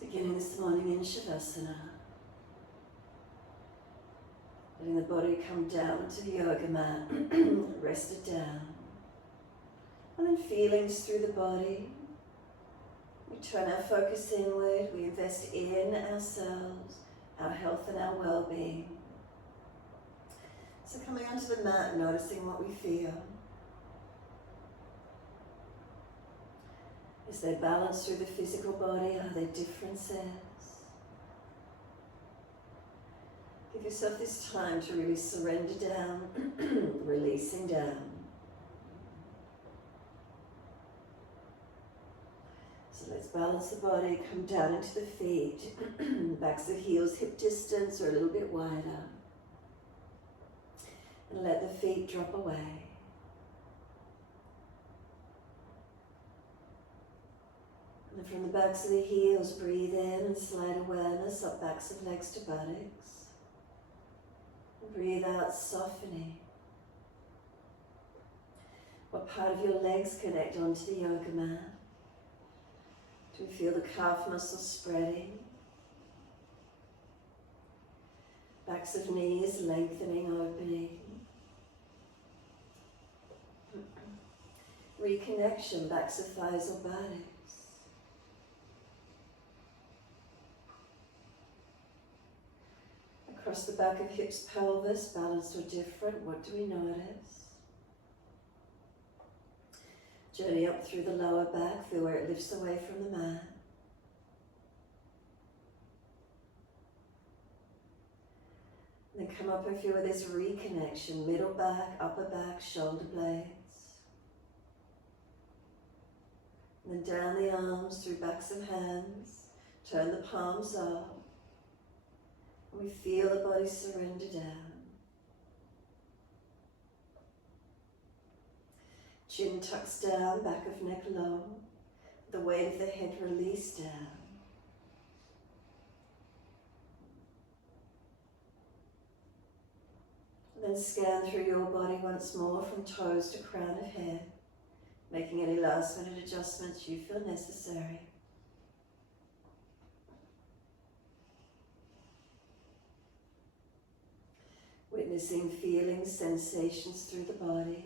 Beginning this morning in Shavasana, letting the body come down to the yoga mat, rested down, and then feelings through the body. We turn our focus inward, we invest in ourselves, our health and our well-being. So coming onto the mat, noticing what we feel. Is there balance through the physical body? Are there differences? Give yourself this time to really surrender down, releasing down. So let's balance the body, come down into the feet, backs of heels hip distance or a little bit wider. And let the feet drop away. And from the backs of the heels, breathe in and slide awareness up backs of legs to buttocks. And breathe out, softening. What part of your legs connect onto the yoga mat? Do we feel the calf muscles spreading? Backs of knees lengthening, opening. Reconnection, backs of thighs or buttocks. Across the back of hips, pelvis, balanced or different, what do we notice? Journey up through the lower back, feel where it lifts away from the mat. And then come up and feel where there's reconnection, middle back, upper back, shoulder blades. And then down the arms, through backs of hands, turn the palms up. And we feel the body surrender down. Chin tucks down, back of neck low, the weight of the head release down. And then scan through your body once more from toes to crown of head, making any last minute adjustments you feel necessary. Witnessing feelings, sensations through the body.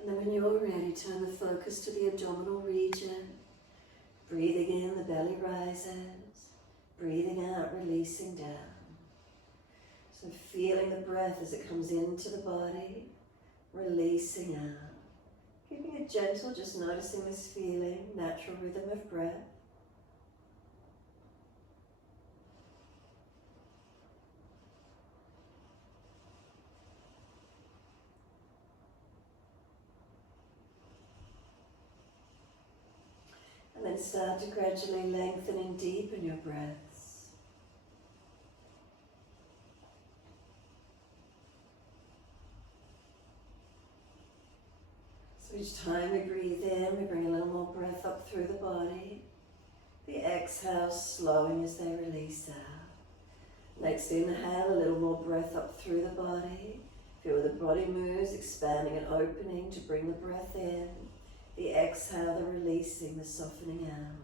And then when you're ready, turn the focus to the abdominal region. Breathing in, the belly rises. Breathing out, releasing down. So feeling the breath as it comes into the body, releasing out. Keeping it gentle, just noticing this feeling, natural rhythm of breath. And then start to gradually lengthen and deepen your breaths. So each time we breathe in, we bring a little more breath up through the body. The exhale slowing as they release out. Next inhale, a little more breath up through the body. Feel the body moves, expanding and opening to bring the breath in. The exhale, the releasing, the softening out.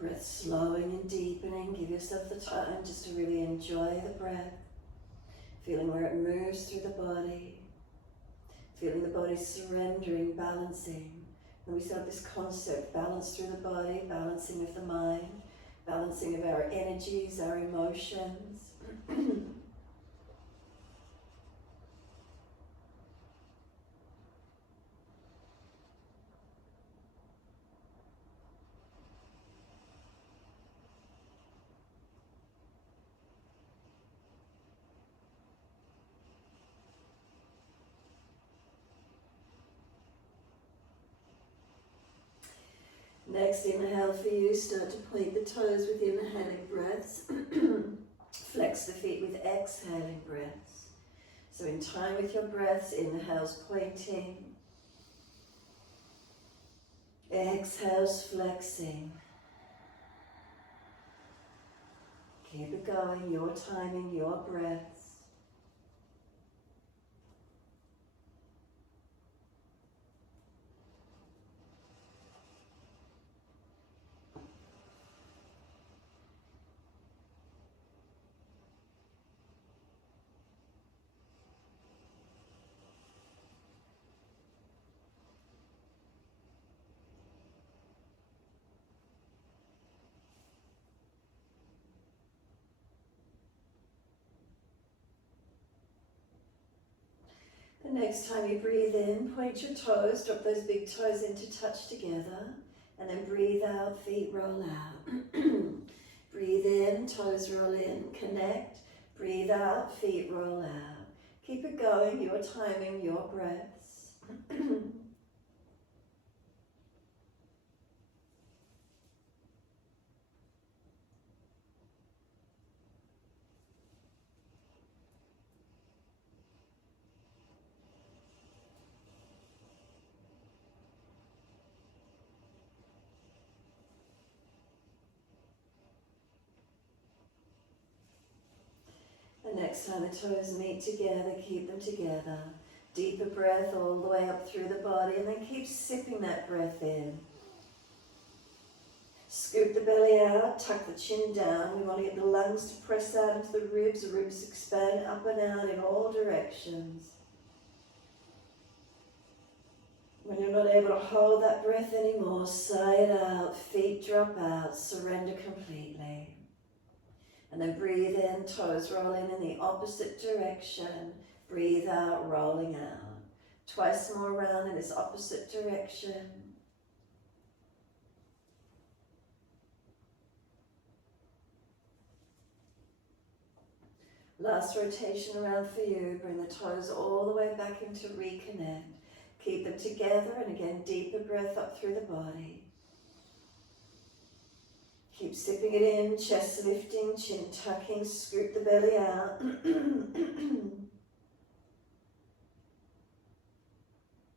Breath slowing and deepening. Give yourself the time just to really enjoy the breath. Feeling where it moves through the body. Feeling the body surrendering, balancing. And we start this concept, balance through the body, balancing of the mind, balancing of our energies, our emotions. Next inhale for you, start to point the toes with inhaling breaths. Flex the feet with exhaling breaths. So in time with your breaths, inhales pointing, exhales flexing. Keep it going, your timing, your breaths. The next time you breathe in, point your toes, drop those big toes in to touch together, and then breathe out, feet roll out. Breathe in, toes roll in, connect, breathe out, feet roll out. Keep it going, your timing, your breaths. The next time the toes meet together, keep them together. Deeper breath all the way up through the body, and then keep sipping that breath in. Scoop the belly out, tuck the chin down. We want to get the lungs to press out into the ribs expand up and out in all directions. When you're not able to hold that breath anymore, sigh it out, feet drop out, surrender completely. And then breathe in, toes rolling in the opposite direction. Breathe out, rolling out. Twice more round in this opposite direction. Last rotation around for you. Bring the toes all the way back into reconnect. Keep them together, and again, deeper breath up through the body. Keep sipping it in, chest lifting, chin tucking, scoop the belly out. And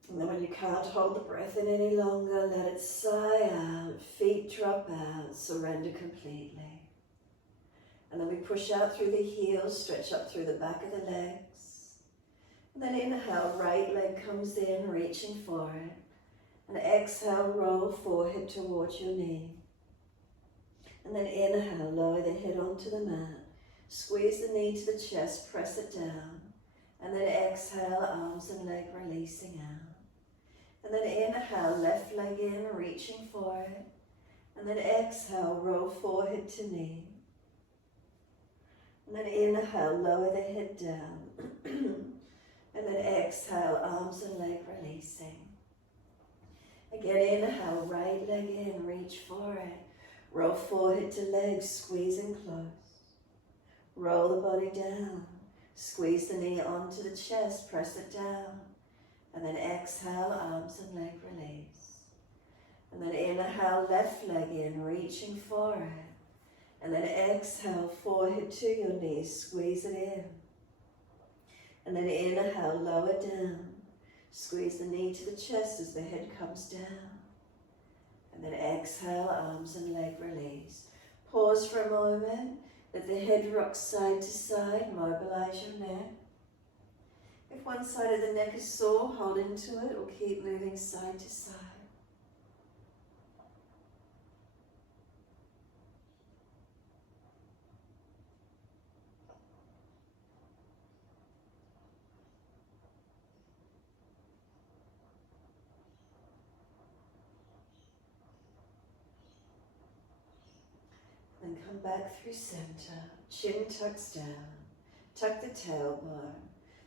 then when you can't hold the breath in any longer, let it sigh out, feet drop out, surrender completely. And then we push out through the heels, stretch up through the back of the legs. And then inhale, right leg comes in, reaching for it. And exhale, roll forehead towards your knee. And then inhale, lower the head onto the mat. Squeeze the knee to the chest, press it down. And then exhale, arms and leg releasing out. And then inhale, left leg in, reaching for it. And then exhale, roll forehead to knee. And then inhale, lower the head down. And then exhale, arms and leg releasing. Again, inhale, right leg in, reach for it. Roll forehead to leg, squeezing close. Roll the body down. Squeeze the knee onto the chest, press it down. And then exhale, arms and leg release. And then inhale, left leg in, reaching for it. And then exhale, forehead to your knees, squeeze it in. And then inhale, lower down. Squeeze the knee to the chest as the head comes down. And then exhale, arms and leg release. Pause for a moment. Let the head rock side to side. Mobilize your neck. If one side of the neck is sore, hold into it or keep moving side to side. And come back through center. Chin tucks down. Tuck the tailbone.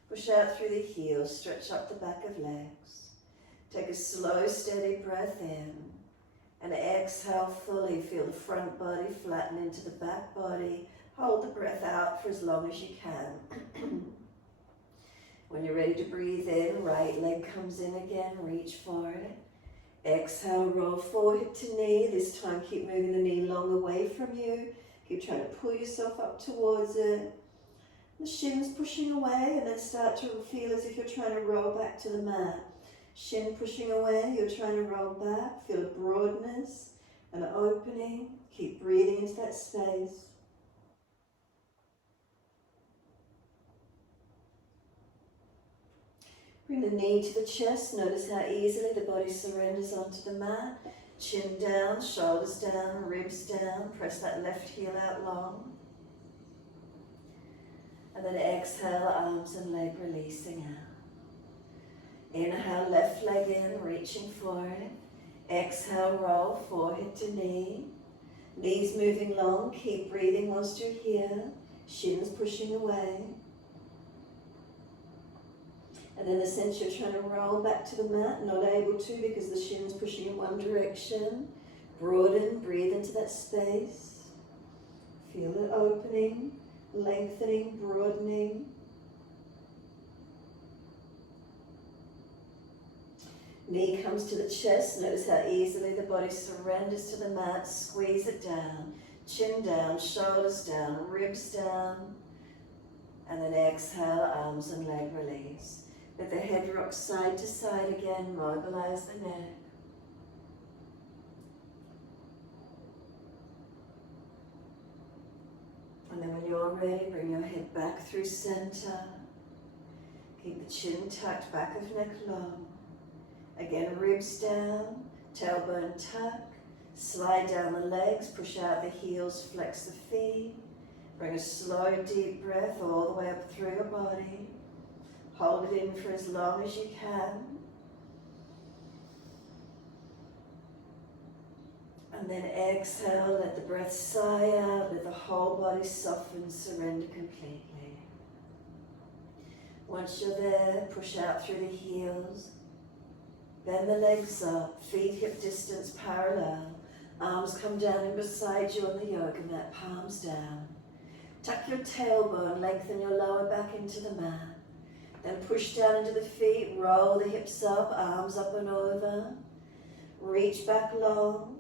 Push out through the heels. Stretch up the back of legs. Take a slow, steady breath in. And exhale fully. Feel the front body flatten into the back body. Hold the breath out for as long as you can. When you're ready to breathe in, right leg comes in again. Reach for it. Exhale, roll forward, hip to knee. This time keep moving the knee long away from you. Keep trying to pull yourself up towards it. The shins pushing away, and then start to feel as if you're trying to roll back to the mat. Shin pushing away, you're trying to roll back. Feel a broadness, an opening. Keep breathing into that space. Bring the knee to the chest. Notice how easily the body surrenders onto the mat. Chin down, shoulders down, ribs down. Press that left heel out long. And then exhale, arms and leg releasing out. Inhale, left leg in, reaching for it. Exhale, roll, forehead to knee. Knees moving long. Keep breathing whilst you're here. Shins pushing away. And then the sense you're trying to roll back to the mat, not able to because the shin's pushing in one direction. Broaden, breathe into that space. Feel it opening, lengthening, broadening. Knee comes to the chest. Notice how easily the body surrenders to the mat. Squeeze it down. Chin down, shoulders down, ribs down. And then exhale, arms and leg release. Let the head rock side to side again. Mobilize the neck. And then when you're ready, bring your head back through center. Keep the chin tucked, back of neck long. Again, ribs down, tailbone tuck. Slide down the legs, push out the heels, flex the feet. Bring a slow, deep breath all the way up through your body. Hold it in for as long as you can. And then exhale, let the breath sigh out, let the whole body soften, surrender completely. Once you're there, push out through the heels. Bend the legs up, feet hip distance parallel. Arms come down in beside you on the yoga mat, palms down. Tuck your tailbone, lengthen your lower back into the mat. Then push down into the feet, roll the hips up, arms up and over. Reach back long.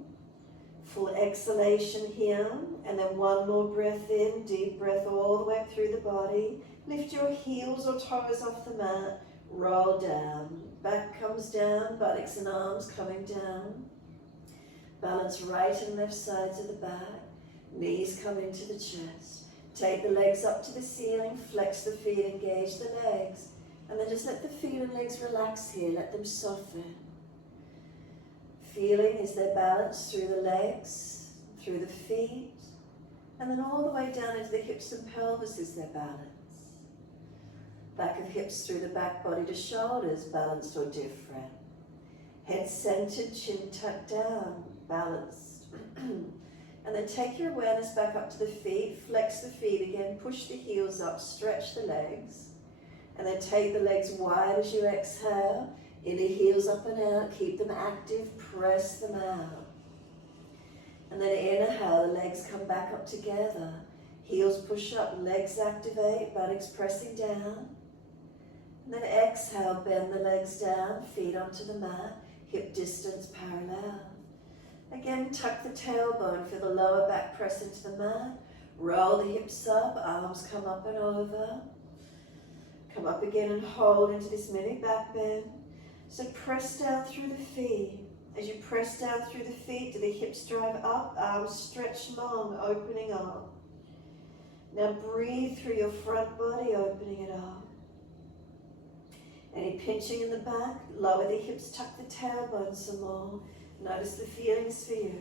Full exhalation here. And then one more breath in, deep breath all the way up through the body. Lift your heels or toes off the mat. Roll down. Back comes down, buttocks and arms coming down. Balance right and left sides of the back. Knees come into the chest. Take the legs up to the ceiling, flex the feet, engage the legs. And then just let the feet and legs relax here, let them soften. Feeling is there balance through the legs, through the feet, and then all the way down into the hips and pelvis is there balance. Back of hips through the back body to shoulders, balanced or different. Head centered, chin tucked down, balanced. And then take your awareness back up to the feet, flex the feet again, push the heels up, stretch the legs. And then take the legs wide as you exhale, inner heels up and out, keep them active, press them out. And then inhale, the legs come back up together. Heels push up, legs activate, buttocks pressing down. And then exhale, bend the legs down, feet onto the mat, hip distance parallel. Again, tuck the tailbone, feel the lower back press into the mat. Roll the hips up, arms come up and over. Come up again and hold into this mini back bend. So press down through the feet. As you press down through the feet, do the hips drive up, arms stretch long, opening up. Now breathe through your front body, opening it up. Any pinching in the back, lower the hips, tuck the tailbone some more. Notice the feelings for you.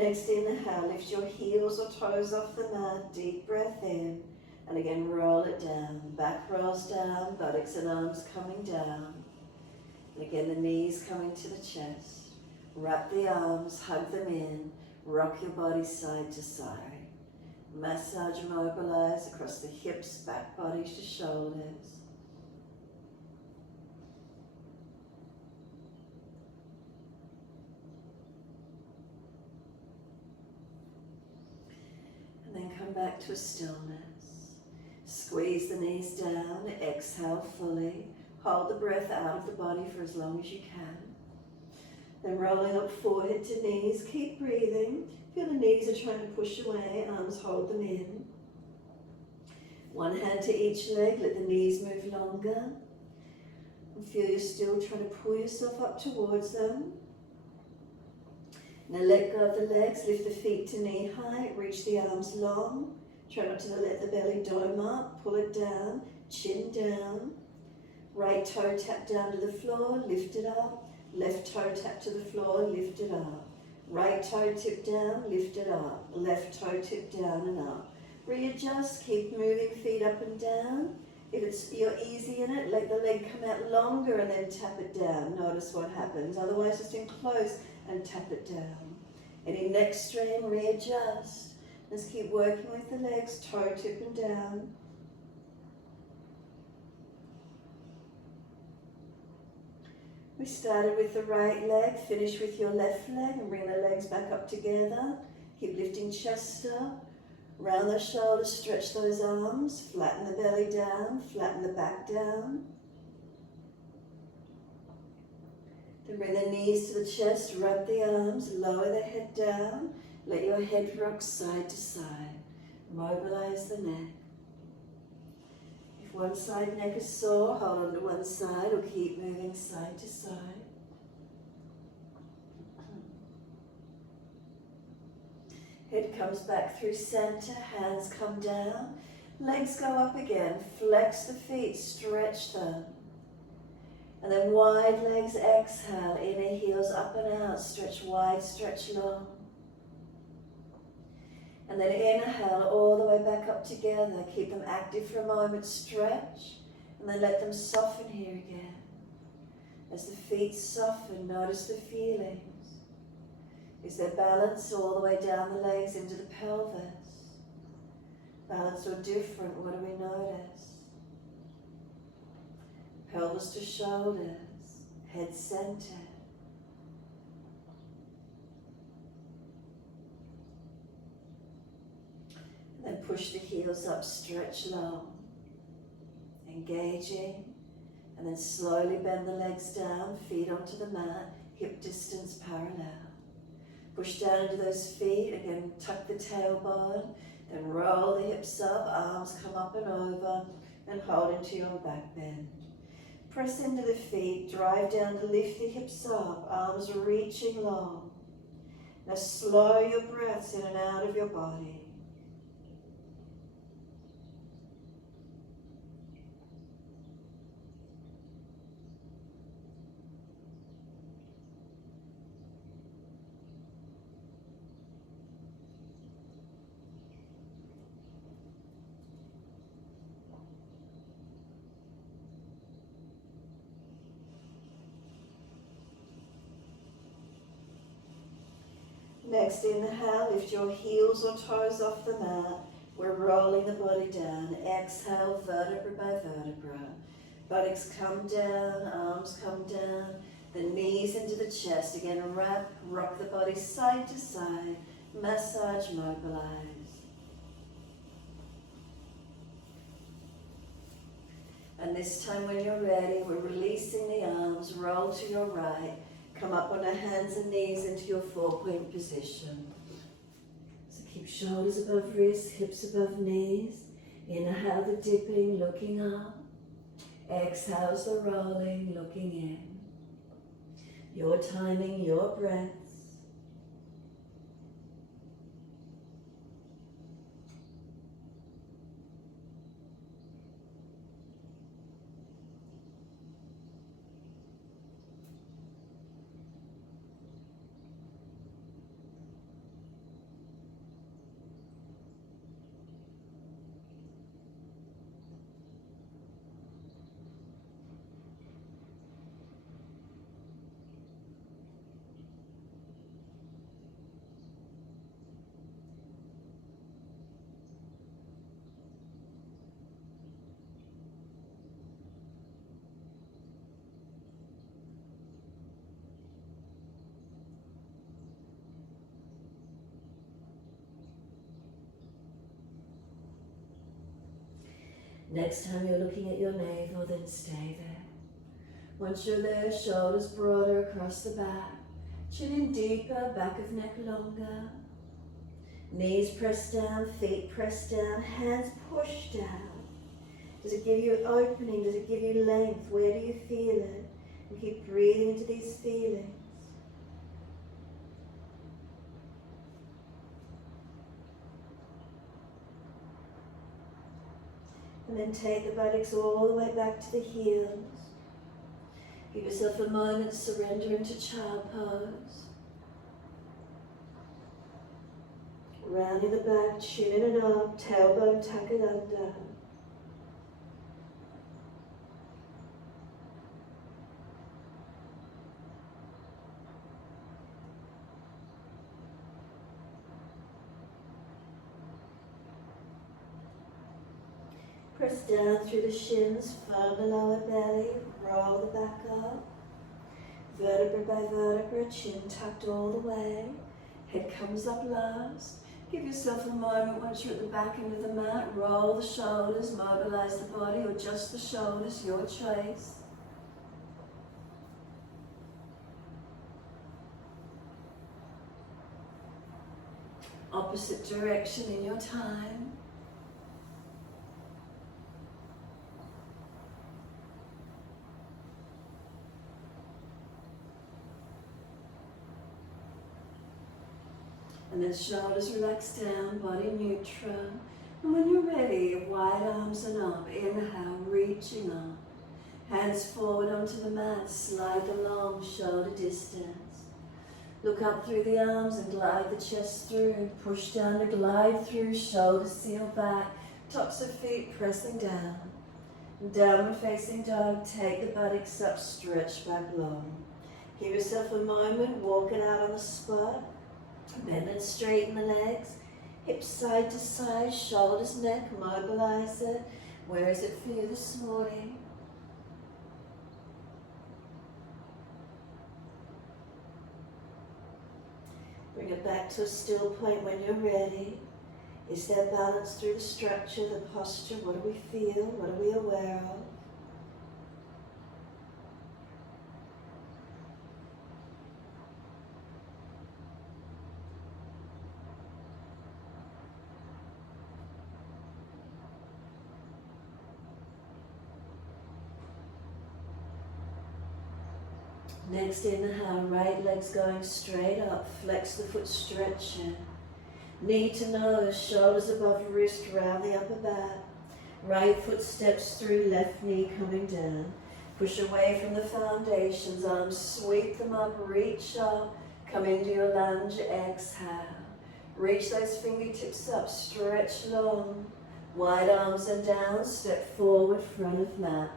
Next inhale, lift your heels or toes off the mat, deep breath in, and again roll it down. Back rolls down, buttocks and arms coming down. And again the knees coming to the chest. Wrap the arms, hug them in, rock your body side to side. Massage and mobilize across the hips, back body to shoulders. And then come back to a stillness. Squeeze the knees down, exhale fully. Hold the breath out of the body for as long as you can. Then rolling up forehead to knees, keep breathing. Feel the knees are trying to push away, arms hold them in. One hand to each leg, let the knees move longer. And feel you're still trying to pull yourself up towards them. Now let go of the legs, lift the feet to knee height, reach the arms long. Try not to let the belly dome up, pull it down, chin down. Right toe tap down to the floor, lift it up. Left toe tap to the floor, lift it up. Right toe tip down, lift it up. Left toe tip down and up. Readjust, keep moving feet up and down. If you're easy in it, let the leg come out longer and then tap it down. Notice what happens. Otherwise, just in close and tap it down. Any neck strain, readjust. Just keep working with the legs, toe tip and down. We started with the right leg, finish with your left leg and bring the legs back up together. Keep lifting chest up, round the shoulders, stretch those arms, flatten the belly down, flatten the back down. Then bring the knees to the chest, wrap the arms, lower the head down, let your head rock side to side. Mobilize the neck. If one side neck is sore, hold on to one side or keep moving side to side. Head comes back through center, hands come down, legs go up again, flex the feet, stretch them. And then wide legs, exhale, inner heels up and out, stretch wide, stretch long. And then inhale all the way back up together. Keep them active for a moment, stretch, and then let them soften here again. As the feet soften, notice the feelings. Is there balance all the way down the legs into the pelvis? Balanced or different, what do we notice? Pelvis to shoulders, head centered. Then push the heels up, stretch long, engaging, and then slowly bend the legs down, feet onto the mat, hip distance parallel. Push down into those feet, again tuck the tailbone, then roll the hips up, arms come up and over, and hold into your back bend. Press into the feet, drive down to lift the hips up, arms reaching long. Now slow your breaths in and out of your body. Next inhale, lift your heels or toes off the mat. We're rolling the body down. Exhale, vertebra by vertebra. Buttocks come down, arms come down, the knees into the chest. Again, wrap, rock the body side to side, massage, mobilize. And this time when you're ready, we're releasing the arms, roll to your right, come up on our hands and knees into your 4-point position. So keep shoulders above wrists, hips above knees. Inhale the dipping, looking up. Exhales the rolling, looking in. Your timing, your breaths. Next time you're looking at your navel, then stay there. Once you're there, shoulders broader across the back, chin in deeper, back of neck longer. Knees pressed down, feet pressed down, hands pushed down. Does it give you opening? Does it give you length? Where do you feel it? And keep breathing into these feelings. And then take the buttocks all the way back to the heels. Give yourself a moment, surrender into child pose. Rounding the back, chin in and up, tailbone tuck it under. Press down through the shins, firm the lower belly, roll the back up. Vertebra by vertebra, chin tucked all the way. Head comes up last. Give yourself a moment once you're at the back end of the mat. Roll the shoulders, mobilize the body, or just the shoulders, your choice. Opposite direction in your time. And then shoulders relax down, body neutral. And when you're ready, wide arms and up. Inhale, reaching up. Hands forward onto the mat, slide along, shoulder distance. Look up through the arms and glide the chest through. Push down to glide through, shoulders seal back. Tops of feet pressing down. Downward facing dog, take the buttocks up, stretch back long. Give yourself a moment, walk it out on the spot. Bend and straighten the legs, hips side to side, shoulders, neck, mobilize it. Where is it for you this morning? Bring it back to a still point when you're ready. Is there balance through the structure, the posture? What do we feel? What are we aware of? Next inhale, right leg's going straight up, flex the foot, stretch it. Knee to nose, shoulders above wrist, round the upper back. Right foot steps through, left knee coming down. Push away from the foundations, arms sweep them up, reach up, come into your lunge, exhale. Reach those fingertips up, stretch long. Wide arms and down, step forward, front of mat.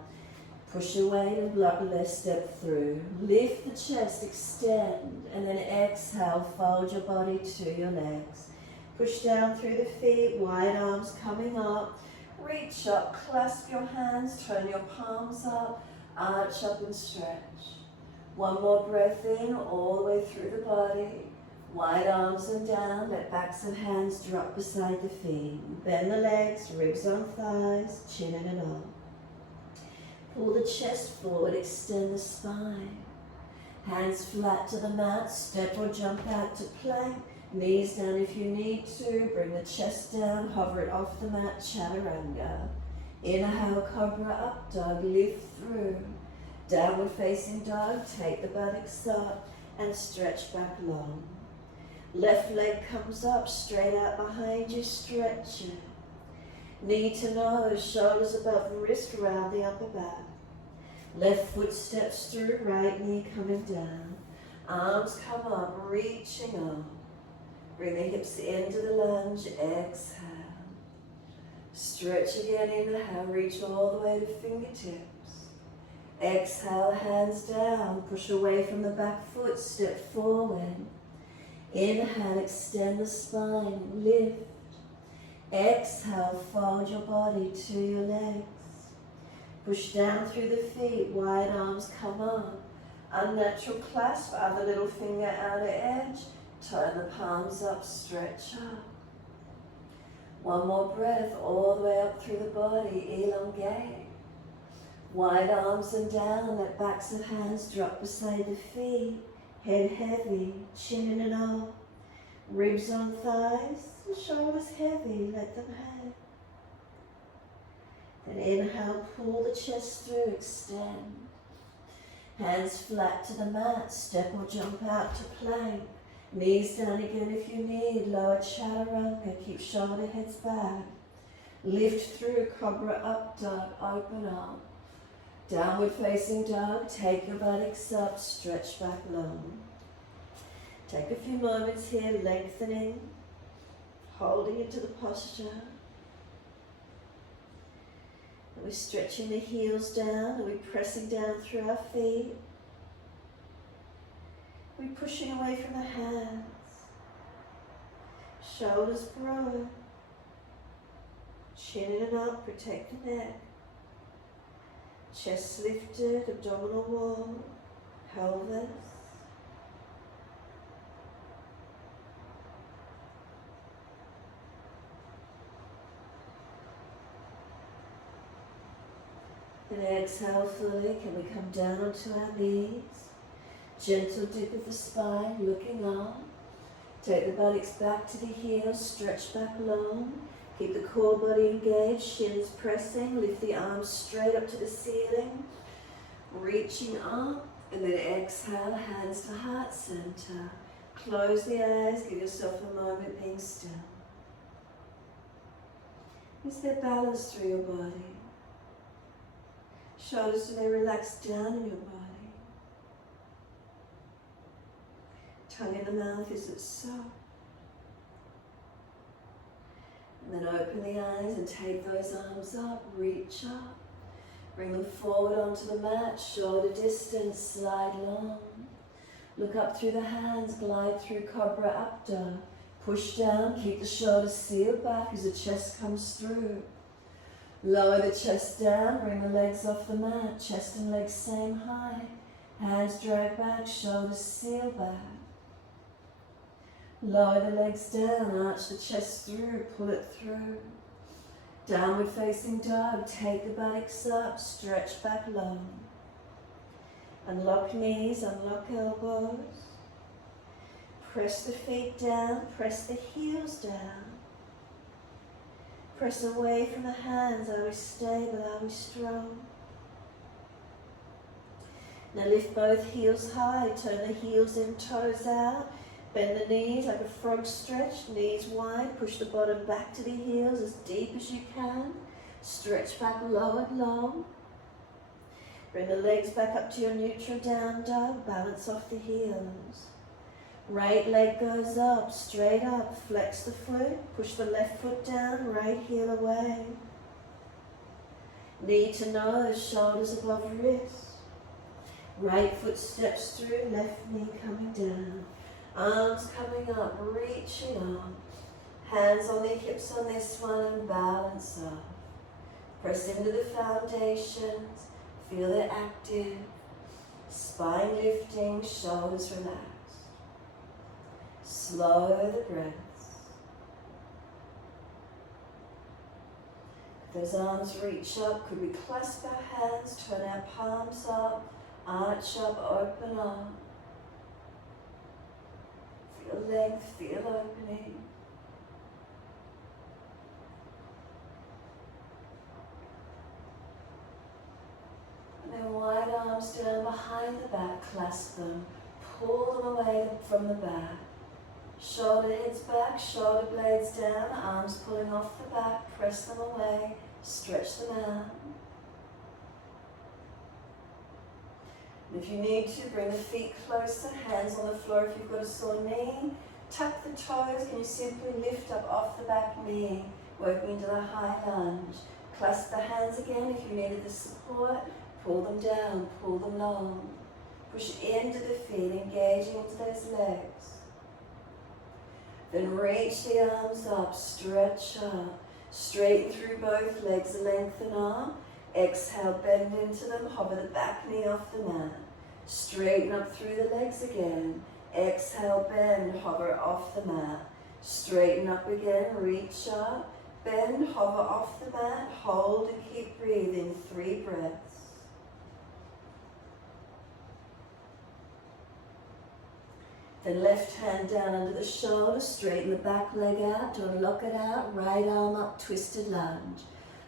Push away and left step through. Lift the chest, extend, and then exhale, fold your body to your legs. Push down through the feet, wide arms coming up. Reach up, clasp your hands, turn your palms up, arch up and stretch. One more breath in, all the way through the body. Wide arms and down, let backs and hands drop beside the feet. Bend the legs, ribs on thighs, chin in and up. Pull the chest forward, extend the spine. Hands flat to the mat, step or jump out to plank. Knees down if you need to. Bring the chest down, hover it off the mat, chaturanga. Inhale, cobra, up dog, lift through. Downward facing dog, take the buttocks up and stretch back long. Left leg comes up, straight out behind you, stretch it. Knee to nose, shoulders above wrist, round the upper back. Left foot steps through, right knee coming down. Arms come up, reaching up. Bring the hips into the lunge, exhale. Stretch again, inhale, reach all the way to fingertips. Exhale, hands down, push away from the back foot, step forward. Inhale, extend the spine, lift. Exhale, fold your body to your legs. Push down through the feet, wide arms come up. Unnatural clasp, other little finger outer edge. Turn the palms up, stretch up. One more breath all the way up through the body, elongate. Wide arms and down, let backs of hands drop beside the feet. Head heavy, chin in and up. Ribs on thighs, shoulders heavy, let them hang. Then inhale, pull the chest through, extend. Hands flat to the mat, step or jump out to plank. Knees down again if you need, lower chaturanga, keep shoulder heads back. Lift through, cobra up dog, open up. Downward facing dog, take your buttocks up, stretch back long. Take a few moments here, lengthening, holding into the posture. Are we stretching the heels down? Are we pressing down through our feet? Are we pushing away from the hands? Shoulders broad. Chin in and up, protect the neck. Chest lifted, abdominal wall, pelvis. And exhale fully, can we come down onto our knees? Gentle dip of the spine, looking up. Take the buttocks back to the heels, stretch back long. Keep the core body engaged, shins pressing, lift the arms straight up to the ceiling. Reaching up, and then exhale, hands to heart center. Close the eyes, give yourself a moment being still. Is there balance through your body? Shoulders, do they relax down in your body? Tongue in the mouth, is it soft? And then open the eyes and take those arms up, reach up. Bring them forward onto the mat, shoulder distance, slide long. Look up through the hands, glide through cobra up dog. Push down, keep the shoulders sealed back as the chest comes through. Lower the chest down, bring the legs off the mat, chest and legs same height. Hands drag back, shoulders seal back. Lower the legs down, arch the chest through, pull it through. Downward facing dog, take the buttocks up, stretch back long. Unlock knees, unlock elbows. Press the feet down, press the heels down. Press away from the hands, are we stable, are we strong? Now lift both heels high, turn the heels in, toes out. Bend the knees like a frog stretch, knees wide, push the bottom back to the heels as deep as you can. Stretch back low and long. Bring the legs back up to your neutral down dog, balance off the heels. Right leg goes up, straight up, flex the foot, push the left foot down, right heel away. Knee to nose, shoulders above wrist. Right foot steps through, left knee coming down. Arms coming up, reaching up. Hands on the hips on this one and balance up. Press into the foundations, feel it active. Spine lifting, shoulders relaxed. Slow the breaths. If those arms reach up, could we clasp our hands, turn our palms up, arch up, open up. Feel length, feel opening. And then wide arms down behind the back, clasp them, pull them away from the back. Shoulder heads back, shoulder blades down, arms pulling off the back, press them away, stretch them out. And if you need to, bring the feet closer, hands on the floor if you've got a sore knee. Tuck the toes, can you simply lift up off the back knee, working into the high lunge. Clasp the hands again if you needed the support, pull them down, pull them long. Push into the feet, engaging into those legs. Then reach the arms up, stretch up, straighten through both legs, lengthen up. Exhale, bend into them, hover the back knee off the mat. Straighten up through the legs again. Exhale, bend, hover off the mat. Straighten up again, reach up. Bend, hover off the mat, hold and keep breathing, 3 breaths. Then left hand down under the shoulder, straighten the back leg out, don't lock it out, right arm up, twisted lunge.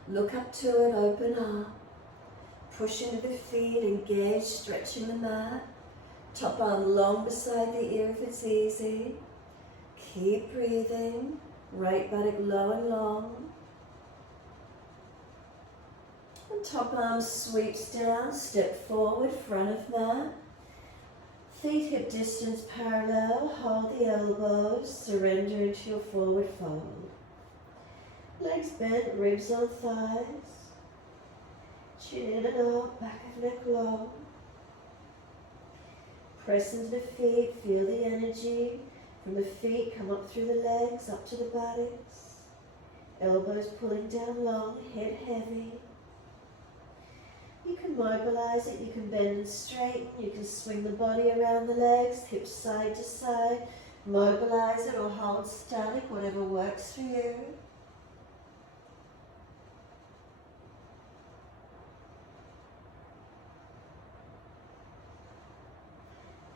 Look up to it, open up. Push into the feet, engage, stretching the mat. Top arm long beside the ear if it's easy. Keep breathing, right buttock low and long. And top arm sweeps down, step forward, front of mat. Feet hip distance parallel, hold the elbows, surrender into your forward fold. Legs bent, ribs on thighs. Chin in and up, back of neck long. Press into the feet, feel the energy from the feet, come up through the legs, up to the buttocks. Elbows pulling down long, head heavy. You can mobilize it, you can bend and straighten, you can swing the body around the legs, hips side to side, mobilize it or hold static, whatever works for you.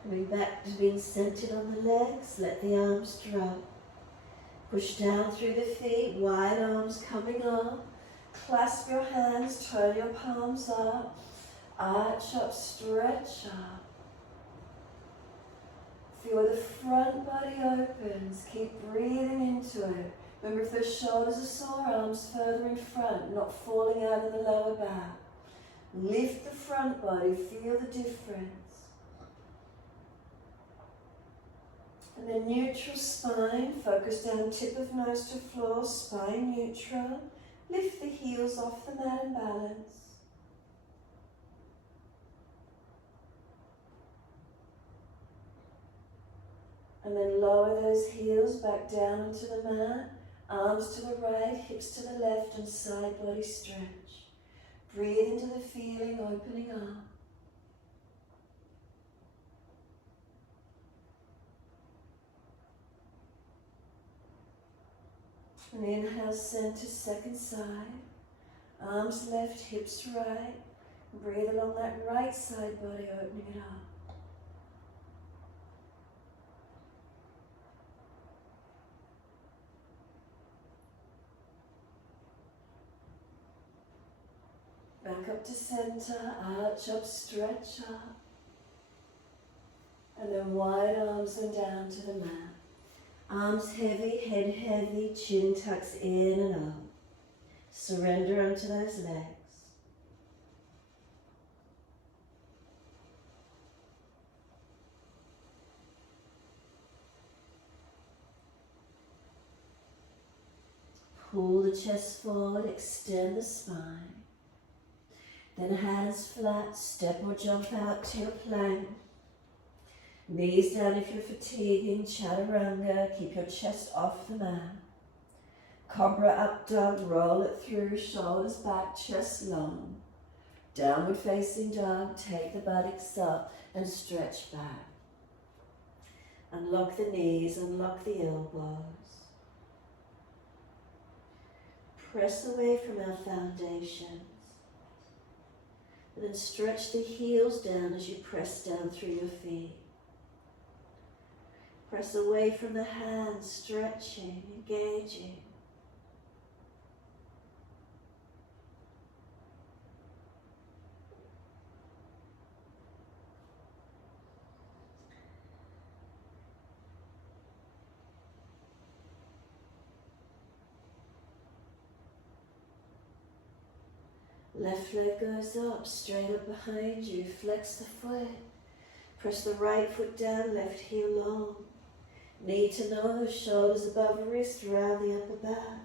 Coming back to being centered on the legs, let the arms drop. Push down through the feet, wide arms coming up. Clasp your hands, turn your palms up, arch up, stretch up. Feel the front body opens, keep breathing into it. Remember, if the shoulders are sore, arms further in front, not falling out of the lower back. Lift the front body, feel the difference. And then neutral spine, focus down tip of nose to floor, spine neutral. Lift the heels off the mat and balance. And then lower those heels back down into the mat. Arms to the right, hips to the left, and side body stretch. Breathe into the feeling, opening up. And inhale, center, second side. Arms left, hips right. Breathe along that right side body, opening it up. Back up to center, arch up, stretch up. And then wide arms and down to the mat. Arms heavy, head heavy, chin tucks in and up. Surrender onto those legs. Pull the chest forward, extend the spine. Then hands flat, step or jump out to your plank. Knees down if you're fatiguing, chaturanga, keep your chest off the mat. Cobra up dog, roll it through, shoulders back, chest long. Downward facing dog, take the buttocks up and stretch back. Unlock the knees, unlock the elbows. Press away from our foundations. And then stretch the heels down as you press down through your feet. Press away from the hands, stretching, engaging. Left leg goes up, straight up behind you, flex the foot. Press the right foot down, left heel long. Knee to nose, shoulders above wrist, round the upper back.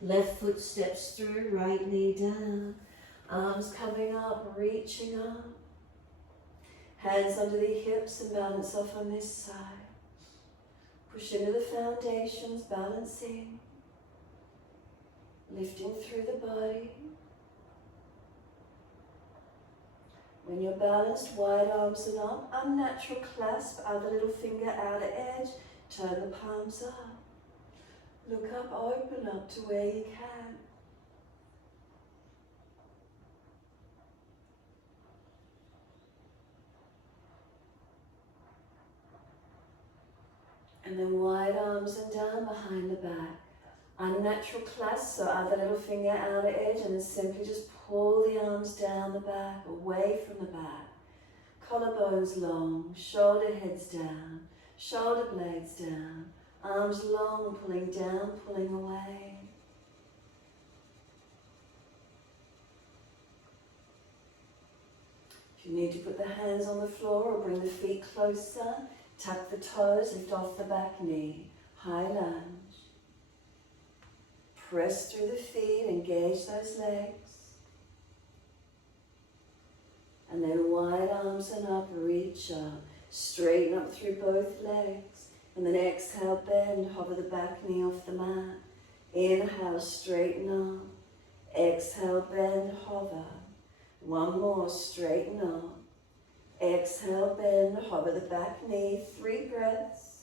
Left foot steps through, right knee down. Arms coming up, reaching up. Hands under the hips and balance off on this side. Push into the foundations, balancing. Lifting through the body. When you're balanced, wide arms and up, unnatural clasp, other little finger outer edge, turn the palms up. Look up, open up to where you can. And then wide arms and down behind the back. Unnatural clasp, so other little finger outer edge, and then simply just pull the arms down the back, away from the back. Collarbones long, shoulder heads down, shoulder blades down, arms long, pulling down, pulling away. If you need to put the hands on the floor or bring the feet closer, tuck the toes, lift off the back knee, high lunge. Press through the feet, engage those legs. And then wide arms and up, reach up. Straighten up through both legs. And then exhale, bend, hover the back knee off the mat. Inhale, straighten up. Exhale, bend, hover. One more, straighten up. Exhale, bend, hover the back knee. 3 breaths.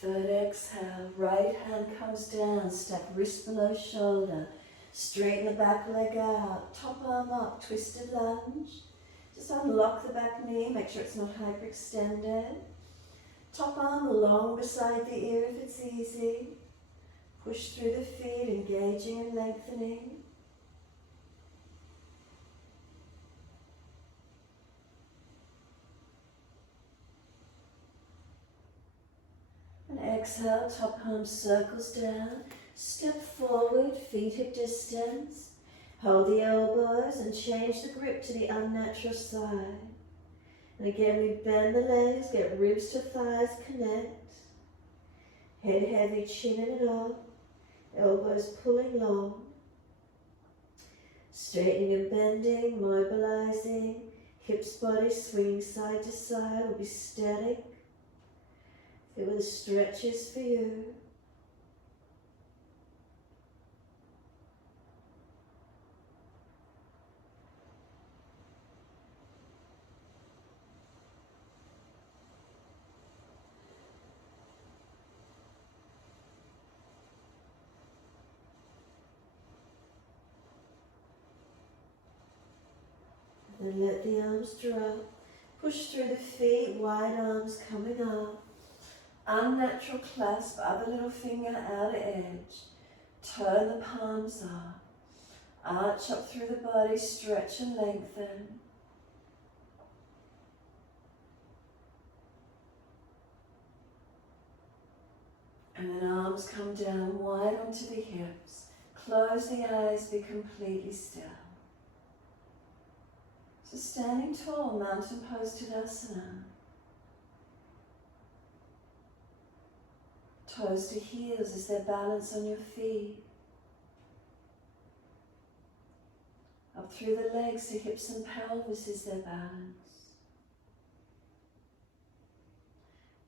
Third exhale, right hand comes down, step wrist below shoulder, straighten the back leg out, top arm up, twisted lunge. Just unlock the back knee, make sure it's not hyperextended. Top arm long beside the ear if it's easy. Push through the feet, engaging and lengthening. And exhale, top arm circles down, step forward, feet hip distance. Hold the elbows and change the grip to the unnatural side. And again, we bend the legs, get ribs to thighs connect. Head heavy, chin it up. Elbows pulling long. Straightening and bending, mobilizing. Hips, body swinging side to side will be static. Feel the stretches for you. And let the arms drop. Push through the feet, wide arms coming up. Unnatural clasp, other little finger outer edge. Turn the palms up. Arch up through the body, stretch and lengthen. And then arms come down wide onto the hips. Close the eyes, be completely still. So standing tall, mountain pose Tadasana. Toes to heels as they balance on your feet. Up through the legs to hips and pelvis is their balance.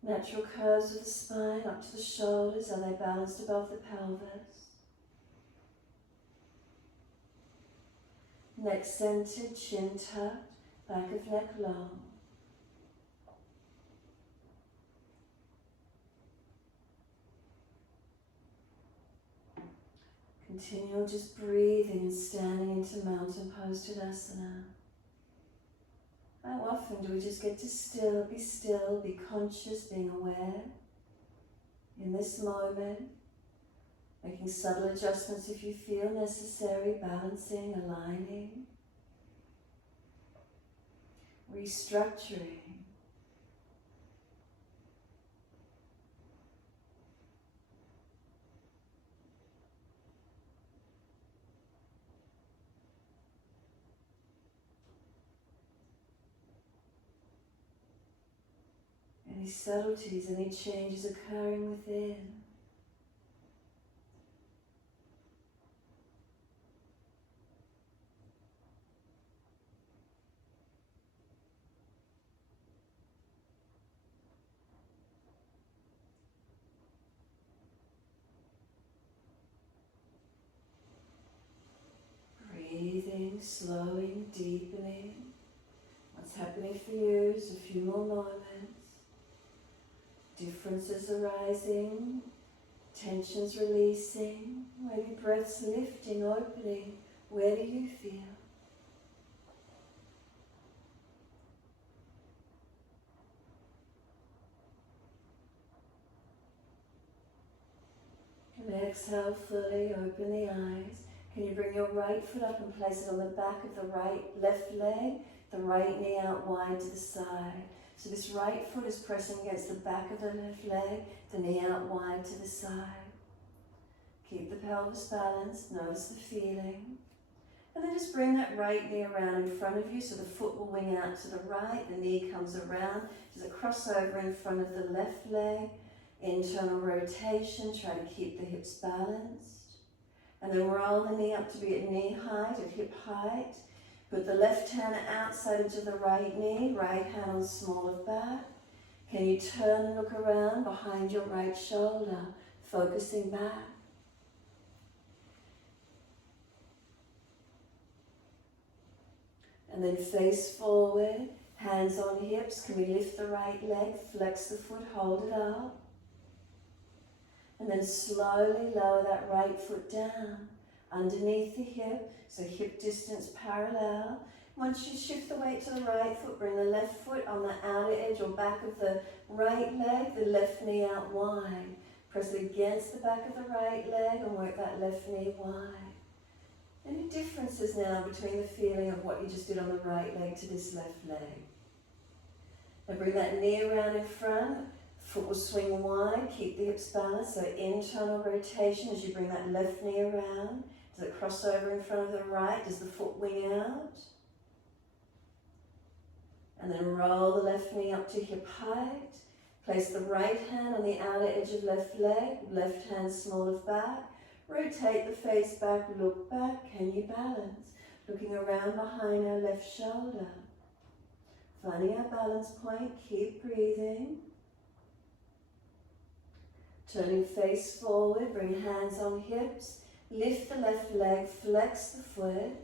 Natural curves of the spine up to the shoulders, are they balanced above the pelvis? Neck centered, chin tucked, back of neck long. Continue just breathing and standing into mountain pose Tadasana. How often do we just get to be still, be conscious, being aware in this moment, making subtle adjustments if you feel necessary, balancing, aligning, restructuring. Any subtleties, any changes occurring within. Breathing, slowing, deepening. What's happening for you. Just a few more moments. Differences arising, tensions releasing, maybe breaths lifting, opening. Where do you feel? And exhale fully, open the eyes. Can you bring your right foot up and place it on the back of the left leg, the right knee out wide to the side. So this right foot is pressing against the back of the left leg, the knee out wide to the side. Keep the pelvis balanced, notice the feeling. And then just bring that right knee around in front of you so the foot will wing out to the right, the knee comes around. Does it cross over in front of the left leg? Internal rotation, try to keep the hips balanced. And then roll the knee up to be at knee height, at hip height. Put the left hand outside edge of the right knee, right hand on small of back. Can you turn and look around behind your right shoulder, focusing back? And then face forward, hands on hips. Can we lift the right leg, flex the foot, hold it up. And then slowly lower that right foot down, underneath the hip, so hip distance parallel. Once you shift the weight to the right foot, bring the left foot on the outer edge or back of the right leg, the left knee out wide. Press it against the back of the right leg and work that left knee wide. Any differences now between the feeling of what you just did on the right leg to this left leg? Now bring that knee around in front. Foot will swing wide, keep the hips balanced, so internal rotation as you bring that left knee around. Does it cross over in front of the right? Does the foot wing out? And then roll the left knee up to hip height. Place the right hand on the outer edge of left leg, left hand small of back. Rotate the face back, look back. Can you balance? Looking around behind our left shoulder. Finding our balance point, keep breathing. Turning face forward, bring hands on hips, lift the left leg, flex the foot,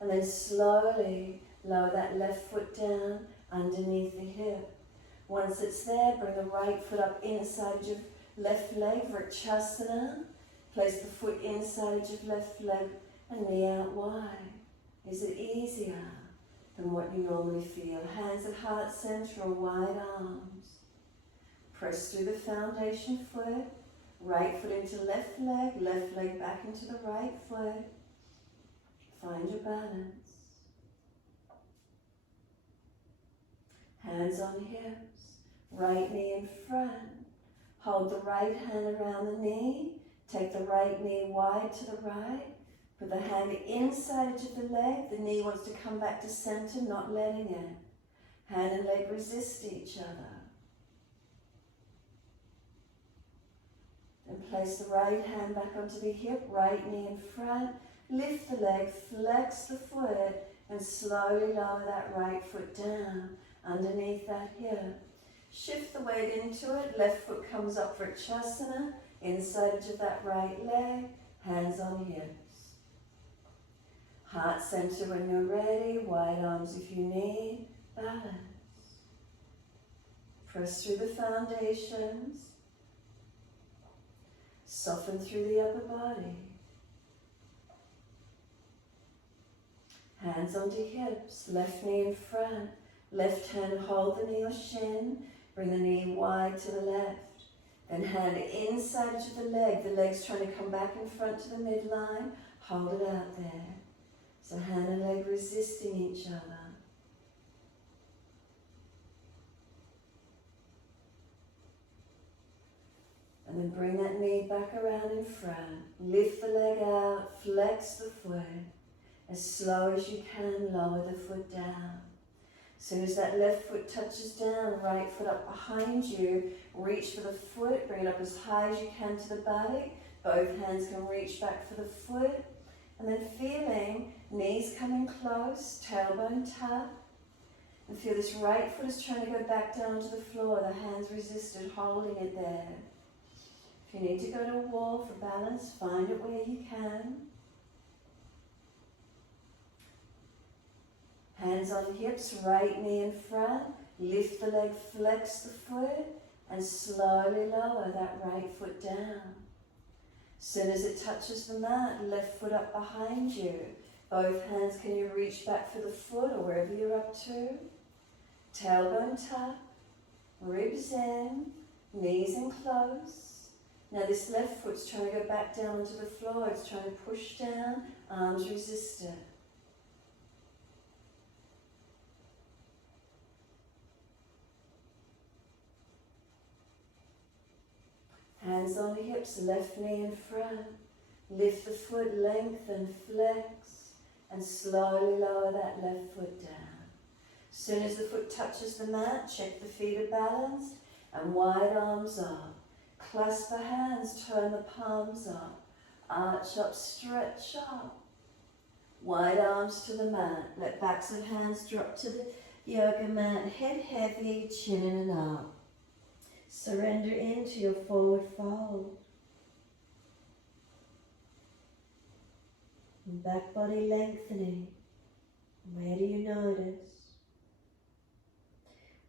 and then slowly lower that left foot down underneath the hip. Once it's there, bring the right foot up inside your left leg, Vrikshasana. Place the foot inside your left leg and knee out wide. Is it easier than what you normally feel? Hands at heart center or wide arms. Press through the foundation foot, right foot into left leg back into the right foot. Find your balance. Hands on hips, right knee in front. Hold the right hand around the knee. Take the right knee wide to the right. Put the hand inside edge of the leg. The knee wants to come back to center, not letting it. Hand and leg resist each other. Then place the right hand back onto the hip, right knee in front. Lift the leg, flex the foot, and slowly lower that right foot down underneath that hip. Shift the weight into it. Left foot comes up for Vrikshasana. Inside edge of that right leg, hands on hips. Heart center when you're ready, wide arms if you need, balance. Press through the foundations. Soften through the upper body. Hands onto hips, left knee in front. Left hand hold the knee or shin. Bring the knee wide to the left. Then hand inside edge of the leg's trying to come back in front to the midline. Hold it out there. So hand and leg resisting each other. And then bring that knee back around in front. Lift the leg out, flex the foot. As slow as you can, lower the foot down. As soon as that left foot touches down, right foot up behind you, reach for the foot, bring it up as high as you can to the body. Both hands can reach back for the foot. And then feeling knees coming close, tailbone tuck. And feel this right foot is trying to go back down to the floor, the hands resisted, holding it there. If you need to go to a wall for balance, find it where you can. Hands on hips, right knee in front. Lift the leg, flex the foot, and slowly lower that right foot down. Soon as it touches the mat, left foot up behind you. Both hands, can you reach back for the foot or wherever you're up to? Tailbone tuck, ribs in, knees in close. Now this left foot's trying to go back down onto the floor. It's trying to push down, arms resist it. Hands on the hips, left knee in front. Lift the foot, lengthen, flex, and slowly lower that left foot down. Soon as the foot touches the mat, check the feet are balanced, and wide arms up. Clasp the hands, turn the palms up. Arch up, stretch up. Wide arms to the mat. Let backs of hands drop to the yoga mat. Head heavy, chin in and up. Surrender into your forward fold. And back body lengthening. Where do you notice?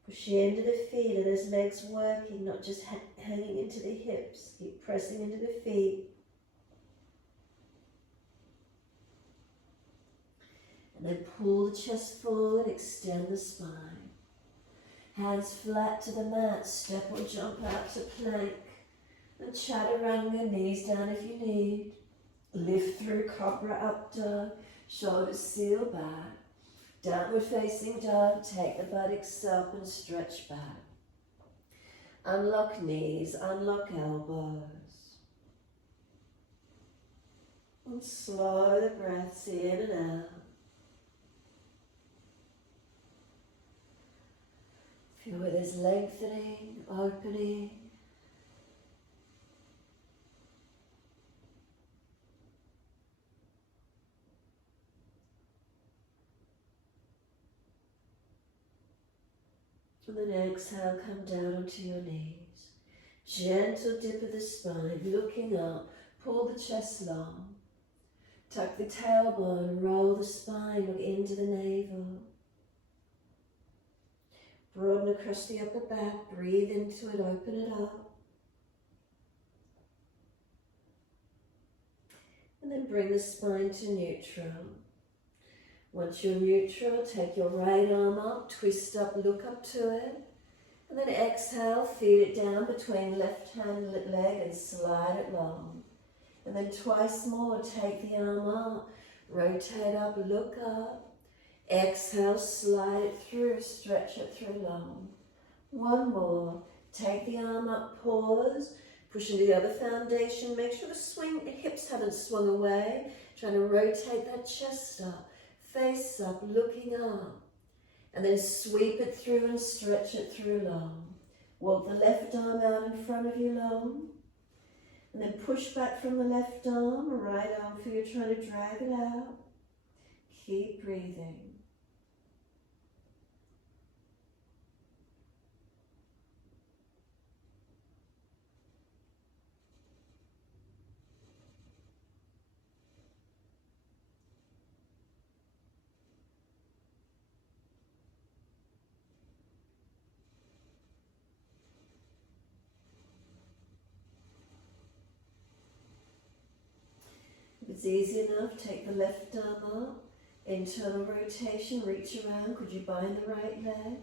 Push into the feet and those legs working, not just hanging into the hips. Keep pressing into the feet. And then pull the chest forward, extend the spine. Hands flat to the mat, step or jump out to plank. And chaturanga, knees down if you need. Lift through cobra up dog, shoulders seal back. Downward facing dog, take the buttocks up and stretch back. Unlock knees, unlock elbows. And slow the breaths in and out. Feel where there's lengthening, opening. And then exhale, come down onto your knees. Gentle dip of the spine, looking up, pull the chest long. Tuck the tailbone, roll the spine, look into the navel. Broaden across the upper back, breathe into it, open it up. And then bring the spine to neutral. Once you're neutral, take your right arm up, twist up, look up to it. And then exhale, feed it down between left hand and leg and slide it long. And then twice more, take the arm up, rotate up, look up. Exhale, slide it through, stretch it through long. One more. Take the arm up, pause, push into the other foundation. Make sure the hips haven't swung away. Trying to rotate that chest up, face up, looking up. And then sweep it through and stretch it through long. Walk the left arm out in front of you long. And then push back from the left arm, right arm for you, trying to drag it out. Keep breathing. If it's easy enough, take the left arm up, internal rotation, reach around. Could you bind the right leg?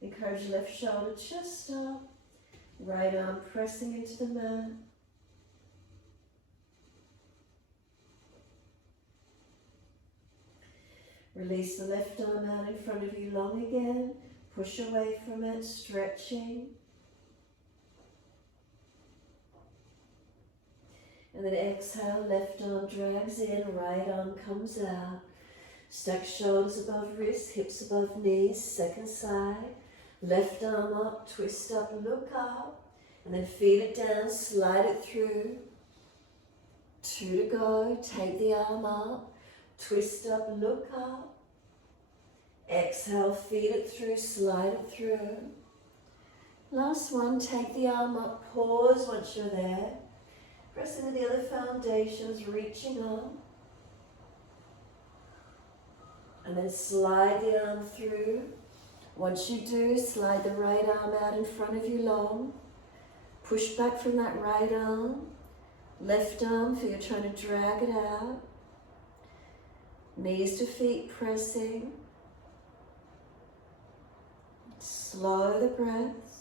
Encourage left shoulder, chest up, right arm pressing into the mat. Release the left arm out in front of you long again, push away from it, stretching. And then exhale, left arm drags in, right arm comes out. Stack shoulders above wrists, hips above knees, second side. Left arm up, twist up, look up. And then feed it down, slide it through. 2 to go, take the arm up, twist up, look up. Exhale, feed it through, slide it through. Last one, take the arm up, pause once you're there. Press into the other foundations, reaching up. And then slide the arm through. Once you do, slide the right arm out in front of you long. Push back from that right arm. Left arm, feel you're trying to drag it out. Knees to feet pressing. Slow the breaths.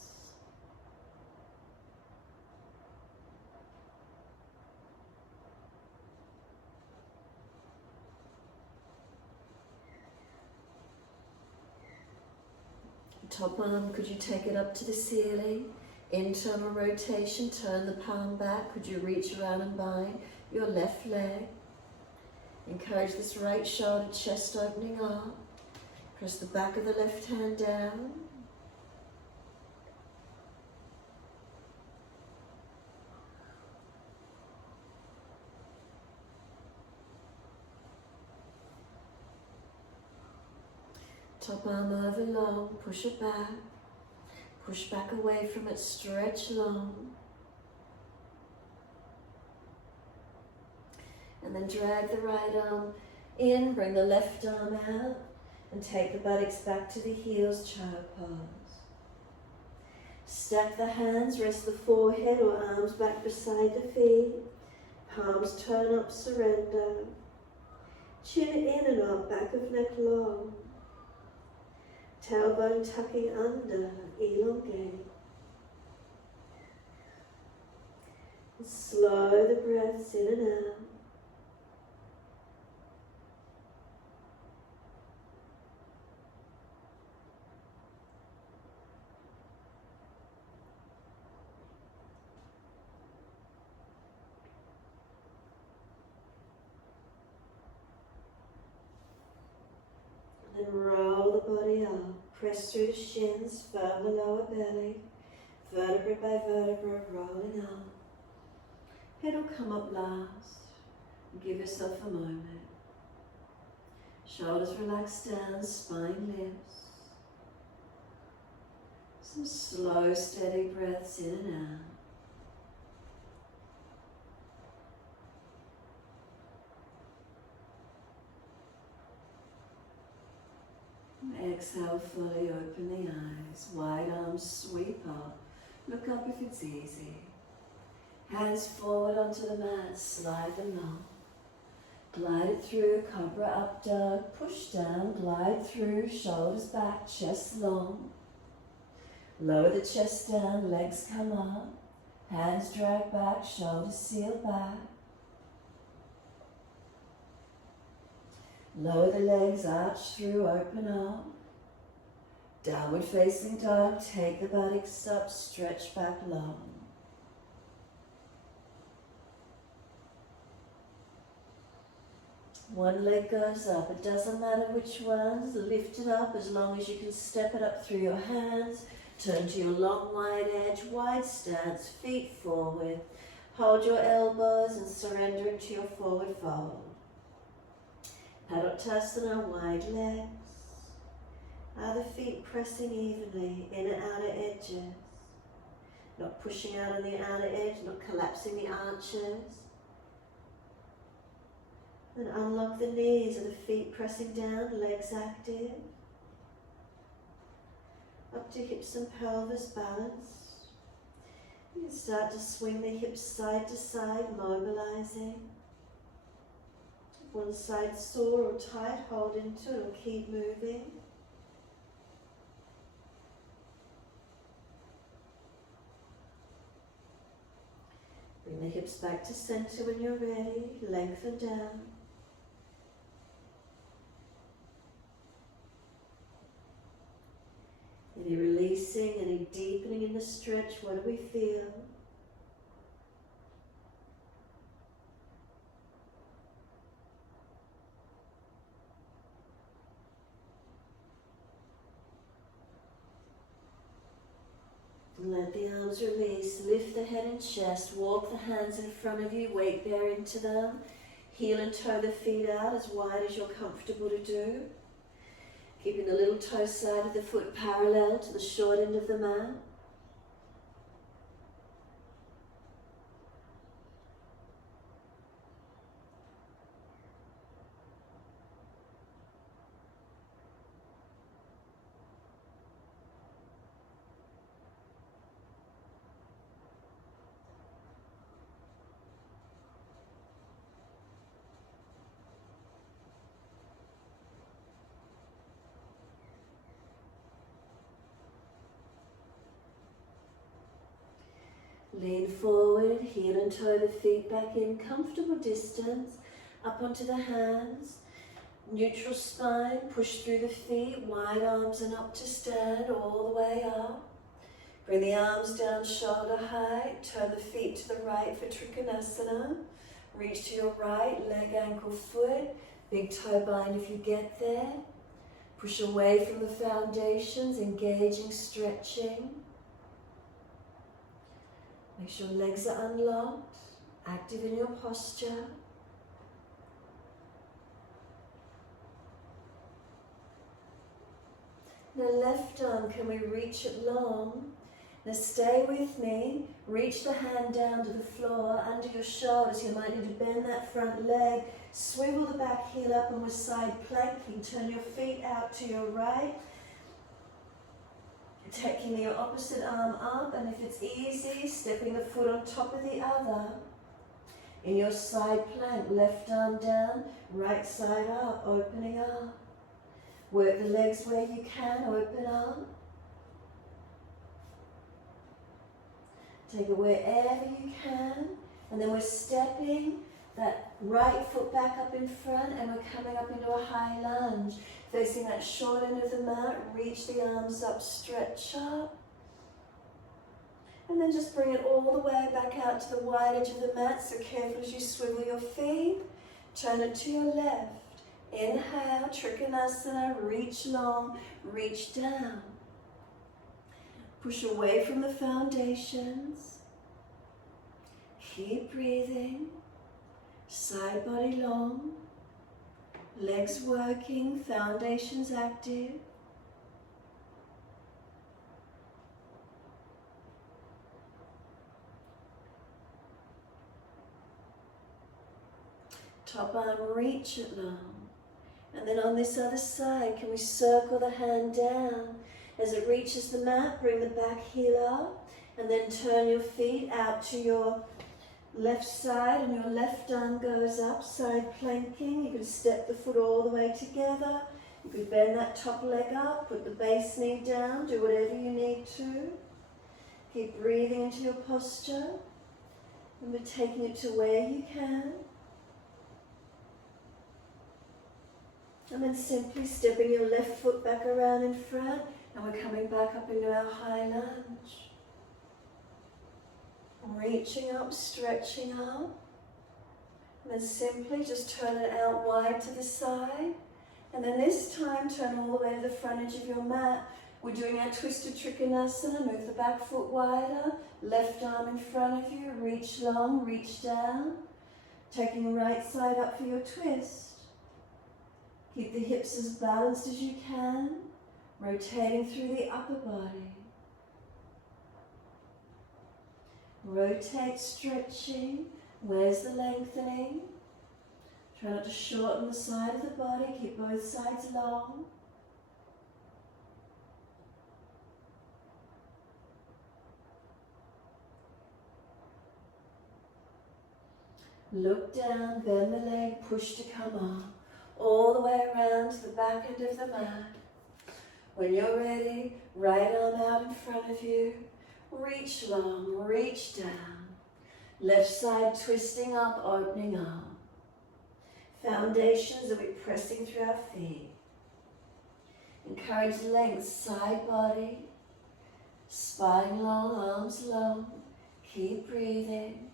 Top arm, could you take it up to the ceiling? Internal rotation, turn the palm back. Could you reach around and bind your left leg? Encourage this right shoulder, chest opening up. Press the back of the left hand down. Top arm over long, push it back. Push back away from it, stretch long. And then drag the right arm in, bring the left arm out, and take the buttocks back to the heels, child pose. Stack the hands, rest the forehead or arms back beside the feet. Palms turn up, surrender. Chin in and up, back of neck long. Tailbone tucking under, elongate. Slow the breaths in and out. Then roll the body up. Press through the shins, firm the lower belly, vertebra by vertebra, rolling up. Head will come up last. Give yourself a moment. Shoulders relax down, spine lifts. Some slow, steady breaths in and out. Exhale, fully open the eyes, wide arms sweep up, look up if it's easy. Hands forward onto the mat, slide them long. Glide it through, cobra up dog, push down, glide through, shoulders back, chest long. Lower the chest down, legs come up, hands drag back, shoulders seal back. Lower the legs, arch through, open up. Downward facing dog, take the buttocks up, stretch back long. One leg goes up, it doesn't matter which ones, lift it up as long as you can step it up through your hands. Turn to your long wide edge, wide stance, feet forward. Hold your elbows and surrender into your forward fold. Padottasana, wide legs. Are the feet pressing evenly, inner outer edges? Not pushing out on the outer edge, not collapsing the arches. And unlock the knees, are the feet pressing down, legs active? Up to hips and pelvis, balanced. You can start to swing the hips side to side, mobilizing. If one side sore or tight, hold into it or keep moving. Bring the hips back to center when you're ready, lengthen down. Any releasing, any deepening in the stretch, what do we feel? Let the arms release, lift the head and chest, walk the hands in front of you, weight bear into them, heel and toe the feet out as wide as you're comfortable to do. Keeping the little toe side of the foot parallel to the short end of the mat. Lean forward, heel and toe the feet back in, comfortable distance, up onto the hands. Neutral spine, push through the feet, wide arms and up to stand, all the way up. Bring the arms down shoulder height, turn the feet to the right for Trikonasana. Reach to your right, leg, ankle, foot, big toe bind if you get there. Push away from the foundations, engaging, stretching. Make sure legs are unlocked, active in your posture. The left arm, can we reach it long? Now stay with me, reach the hand down to the floor, under your shoulders. You might need to bend that front leg, swivel the back heel up, and we're side planking. Turn your feet out to your right, taking your opposite arm up, and if it's easy, stepping the foot on top of the other. In your side plank, left arm down, right side up, opening up. Work the legs where you can, open up. Take it wherever you can, and then we're stepping that right foot back up in front, and we're coming up into a high lunge. Facing that short end of the mat, reach the arms up, stretch up. And then just bring it all the way back out to the wide edge of the mat, so careful as you swivel your feet. Turn it to your left. Inhale, Trikonasana, reach long, reach down. Push away from the foundations. Keep breathing. Side body long. Legs working, foundations active. Top arm, reach it long. And then on this other side, can we circle the hand down? As it reaches the mat, bring the back heel up, and then turn your feet out to your left side, and your left arm goes up, side planking. You can step the foot all the way together. You could bend that top leg up, put the base knee down, do whatever you need to. Keep breathing into your posture. And we're taking it to where you can. And then simply stepping your left foot back around in front, and we're coming back up into our high lunge. Reaching up, stretching up. And then simply just turn it out wide to the side. And then this time, turn all the way to the front edge of your mat. We're doing our twisted Trikonasana. Move the back foot wider, left arm in front of you, reach long, reach down. Taking the right side up for your twist. Keep the hips as balanced as you can, rotating through the upper body. Rotate, stretching. Where's the lengthening? Try not to shorten the side of the body. Keep both sides long. Look down, bend the leg, push to come up. All the way around to the back end of the mat. When you're ready, right arm out in front of you. Reach long, reach down. Left side twisting up, opening up. Foundations, are we pressing through our feet? Encourage length, side body. Spine long, arms long. Keep breathing.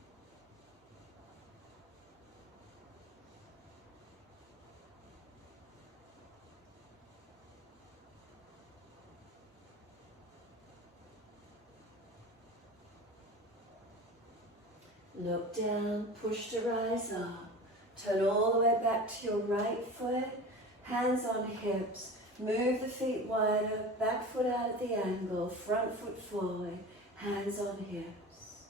Look down, push to rise up. Turn all the way back to your right foot, hands on hips. Move the feet wider, back foot out at the angle, front foot forward, hands on hips.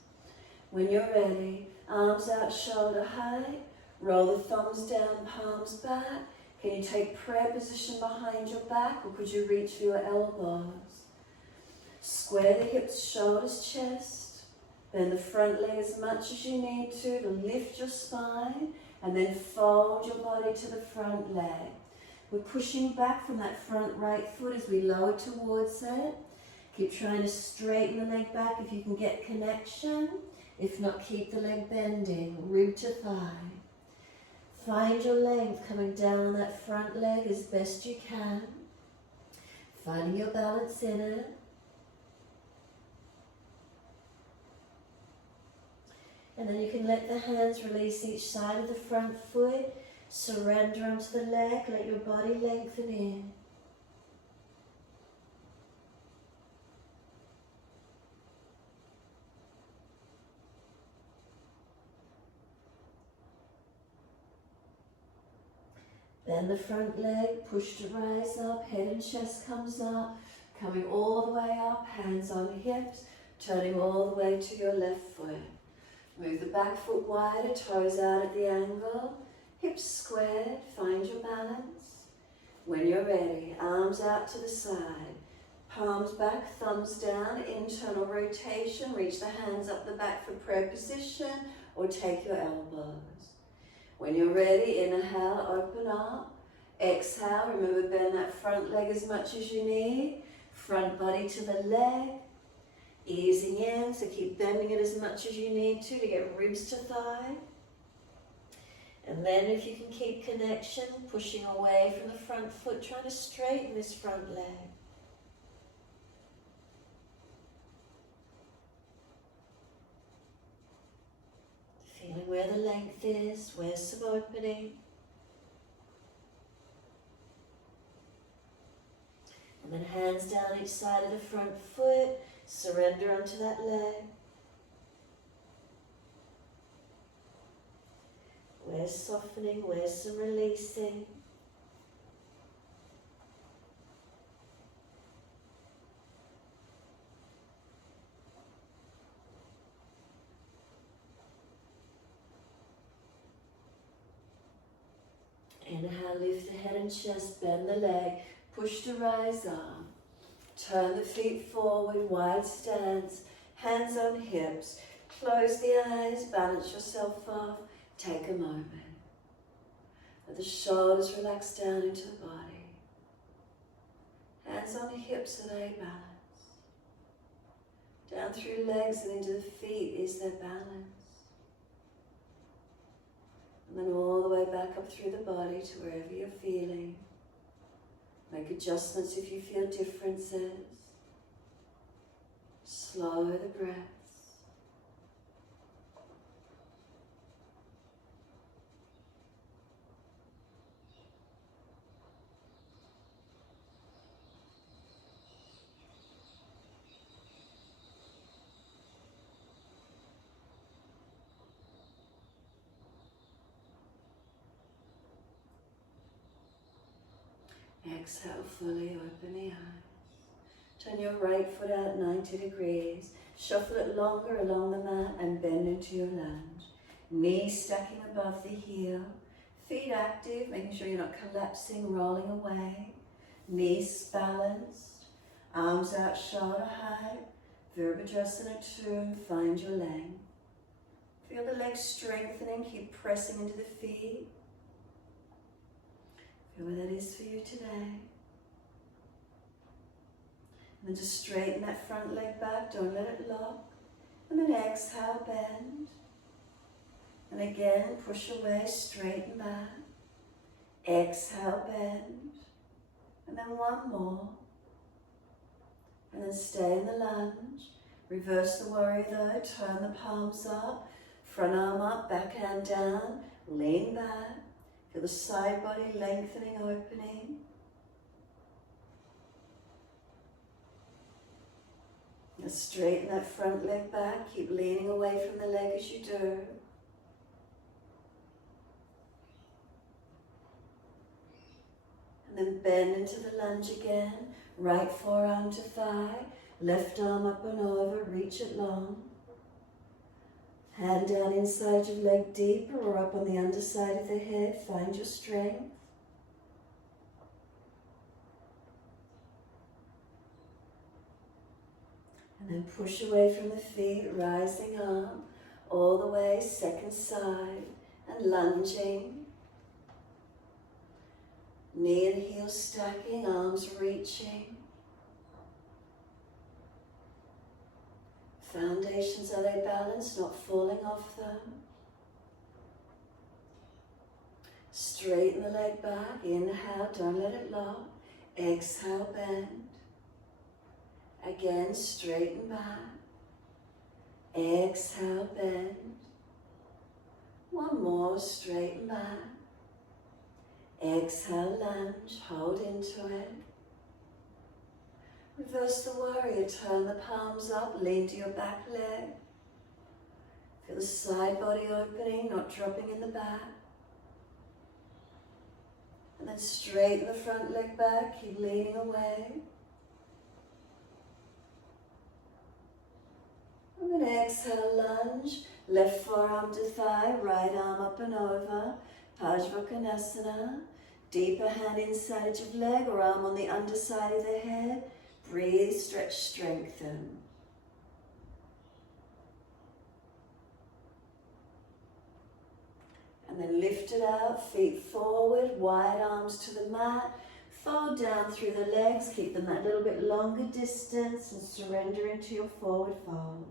When you're ready, arms out shoulder height, roll the thumbs down, palms back. Can you take prayer position behind your back, or could you reach for your elbows? Square the hips, shoulders, chest. Bend the front leg as much as you need to lift your spine, and then fold your body to the front leg. We're pushing back from that front right foot as we lower towards it. Keep trying to straighten the leg back if you can get connection. If not, keep the leg bending, rib to thigh. Find your length coming down that front leg as best you can. Finding your balance in it. And then you can let the hands release each side of the front foot. Surrender onto the leg, let your body lengthen in. Bend the front leg, push to rise up, head and chest comes up, coming all the way up, hands on hips, turning all the way to your left foot. Move the back foot wider, toes out at the angle, hips squared, find your balance. When you're ready, arms out to the side, palms back, thumbs down, internal rotation, reach the hands up the back for prayer position or take your elbows. When you're ready, inhale, open up. Exhale, remember bend that front leg as much as you need. Front body to the leg. Easing in, so keep bending it as much as you need to get ribs to thigh. And then if you can keep connection, pushing away from the front foot, trying to straighten this front leg. Feeling where the length is, where's some opening. And then hands down each side of the front foot, surrender onto that leg. Where's softening, where's some releasing. Inhale, lift the head and chest, bend the leg, push to rise up. Turn the feet forward, wide stance, hands on hips. Close the eyes, balance yourself off. Take a moment. Let the shoulders relax down into the body. Hands on hips so they balance. Down through legs and into the feet is their balance. And then all the way back up through the body to wherever you're feeling. Make adjustments if you feel differences. Slow the breaths. Exhale, fully open the eyes. Turn your right foot out 90 degrees. Shuffle it longer along the mat and bend into your lunge. Knees stacking above the heel. Feet active, making sure you're not collapsing, rolling away. Knees balanced. Arms out shoulder height. Virabhadrasana 2. Find your length. Feel the legs strengthening. Keep pressing into the feet. Feel where that is for you today. And then just straighten that front leg back, don't let it lock. And then exhale, bend. And again, push away, straighten back. Exhale, bend. And then one more. And then stay in the lunge. Reverse the warrior though, turn the palms up. Front arm up, back hand down. Lean back. Feel the side body lengthening, opening. Now straighten that front leg back. Keep leaning away from the leg as you do. And then bend into the lunge again. Right forearm to thigh. Left arm up and over. Reach it long. Hand down inside your leg deeper or up on the underside of the head. Find your strength. And then push away from the feet, rising up, all the way, second side, and lunging. Knee and heel stacking, arms reaching. foundations, are they balanced, not falling off them? Straighten the leg back, inhale, don't let it lock. Exhale, bend. Again, straighten back. Exhale, bend. One more, straighten back. Exhale, lunge, hold into it. Reverse the warrior, turn the palms up, lean to your back leg. Feel the side body opening, not dropping in the back. And then straighten the front leg back, keep leaning away. And then exhale, lunge, left forearm to thigh, right arm up and over, Pajvakonasana. Deeper hand inside edge of leg or arm on the underside of the head. Breathe, stretch, strengthen. And then lift it out, feet forward, wide arms to the mat. Fold down through the legs, keep them that little bit longer distance and surrender into your forward fold.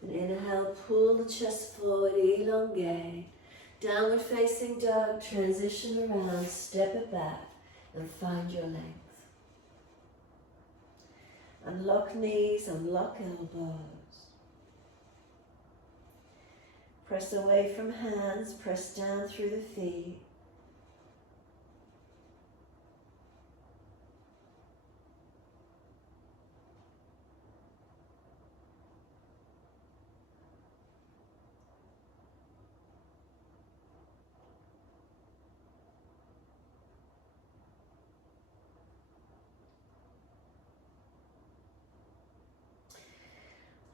And inhale, pull the chest forward, elongate. Downward facing dog, transition around, step it back and find your length. Unlock knees, unlock elbows. Press away from hands, press down through the feet.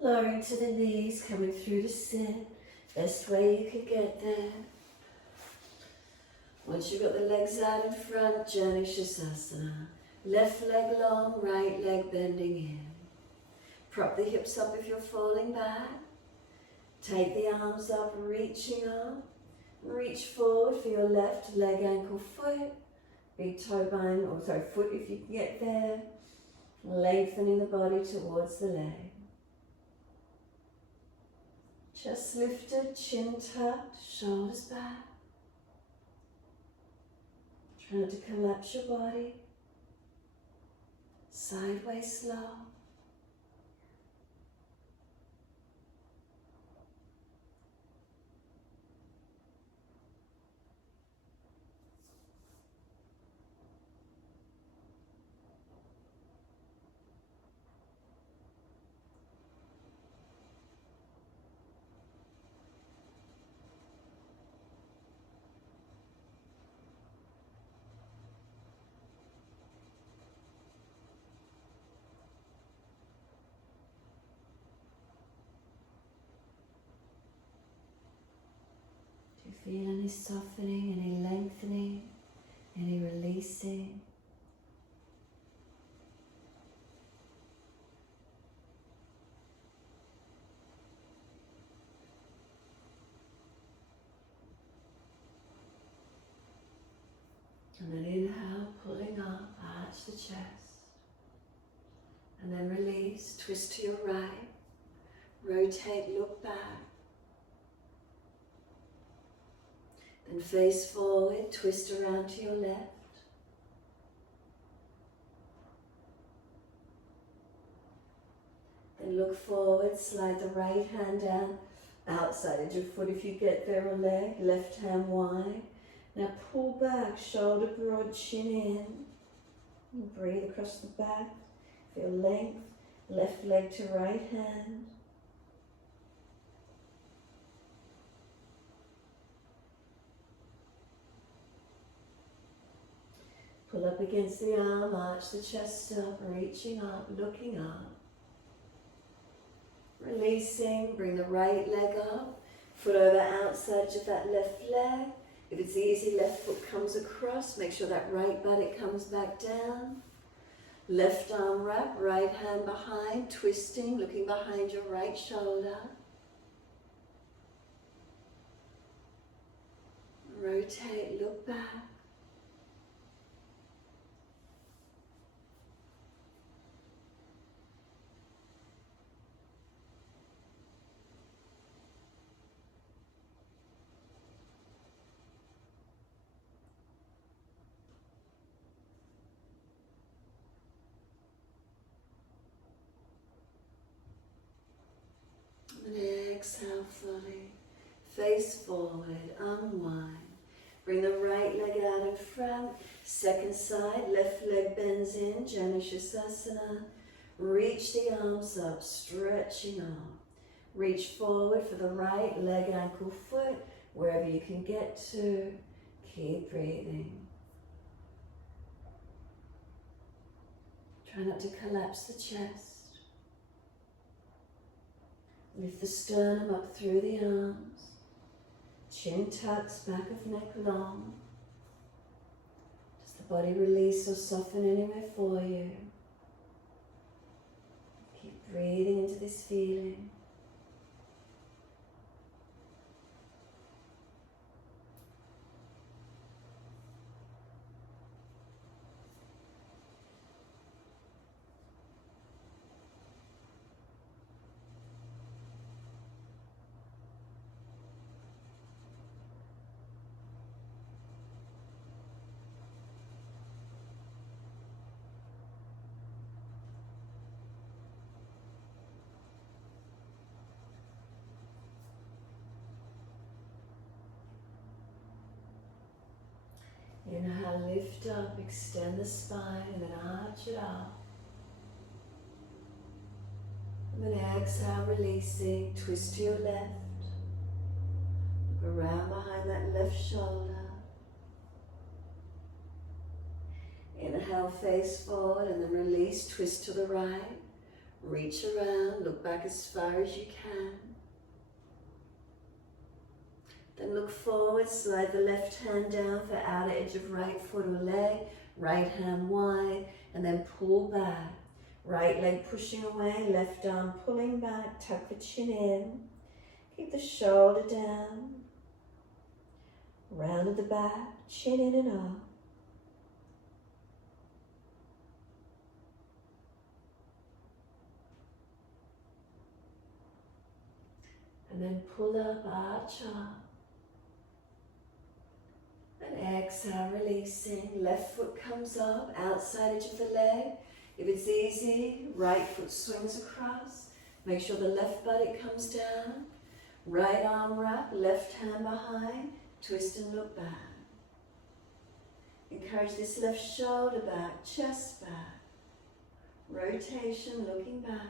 Lowering to the knees, coming through to sit. Best way you can get there. Once you've got the legs out in front, Janushavasana. Left leg long, right leg bending in. Prop the hips up if you're falling back. Take the arms up, reaching up. Reach forward for your left leg, ankle, foot. Big toe bone, or sorry, foot if you can get there. Lengthening the body towards the leg. Chest lifted, chin tucked, shoulders back. Try not to collapse your body. Sideways slow. Feel any softening, any lengthening, any releasing. And then inhale, pulling up, arch the chest. And then release, twist to your right, rotate, look back. Then face forward, twist around to your left. Then look forward, slide the right hand down, outside edge of foot if you get there or leg, left hand wide. Now pull back, shoulder broad, chin in. And breathe across the back, feel length, left leg to right hand. Pull up against the arm, arch the chest up, reaching up, looking up. Releasing, bring the right leg up, foot over outside of that left leg. If it's easy, left foot comes across. Make sure that right buttock comes back down. Left arm wrap, right hand behind, twisting, looking behind your right shoulder. Rotate, look back. And exhale fully. Face forward, unwind. Bring the right leg out in front. Second side, left leg bends in, Janushasana. Reach the arms up, stretching on. Reach forward for the right leg, ankle, foot, wherever you can get to. Keep breathing. Try not to collapse the chest. Lift the sternum up through the arms. Chin tucks, back of neck long. Does the body release or soften anywhere for you? Keep breathing into this feeling. Inhale, lift up, extend the spine, and then arch it up. And then exhale, releasing, twist to your left. Look around behind that left shoulder. Inhale, face forward, and then release, twist to the right. Reach around, look back as far as you can. Then look forward, slide the left hand down for outer edge of right foot or leg, right hand wide, and then pull back. Right leg pushing away, left arm pulling back, tuck the chin in. Keep the shoulder down. Round at the back, chin in and up. And then pull up, arch up. And exhale, releasing. Left foot comes up, outside edge of the leg. If it's easy, right foot swings across. Make sure the left buttock comes down. Right arm wrap, left hand behind. Twist and look back. Encourage this left shoulder back, chest back. Rotation, looking back.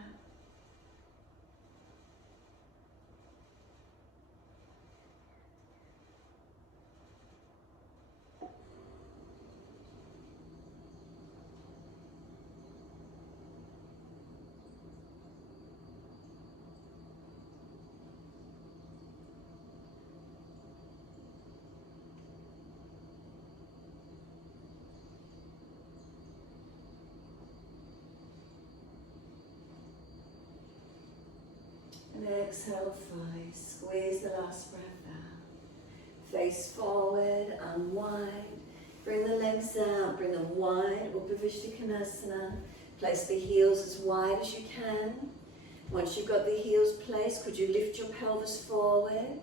And exhale fully, squeeze the last breath out. Face forward, unwind. Bring the legs out, bring them wide, Upavishtikonasana. Place the heels as wide as you can. Once you've got the heels placed, could you lift your pelvis forward?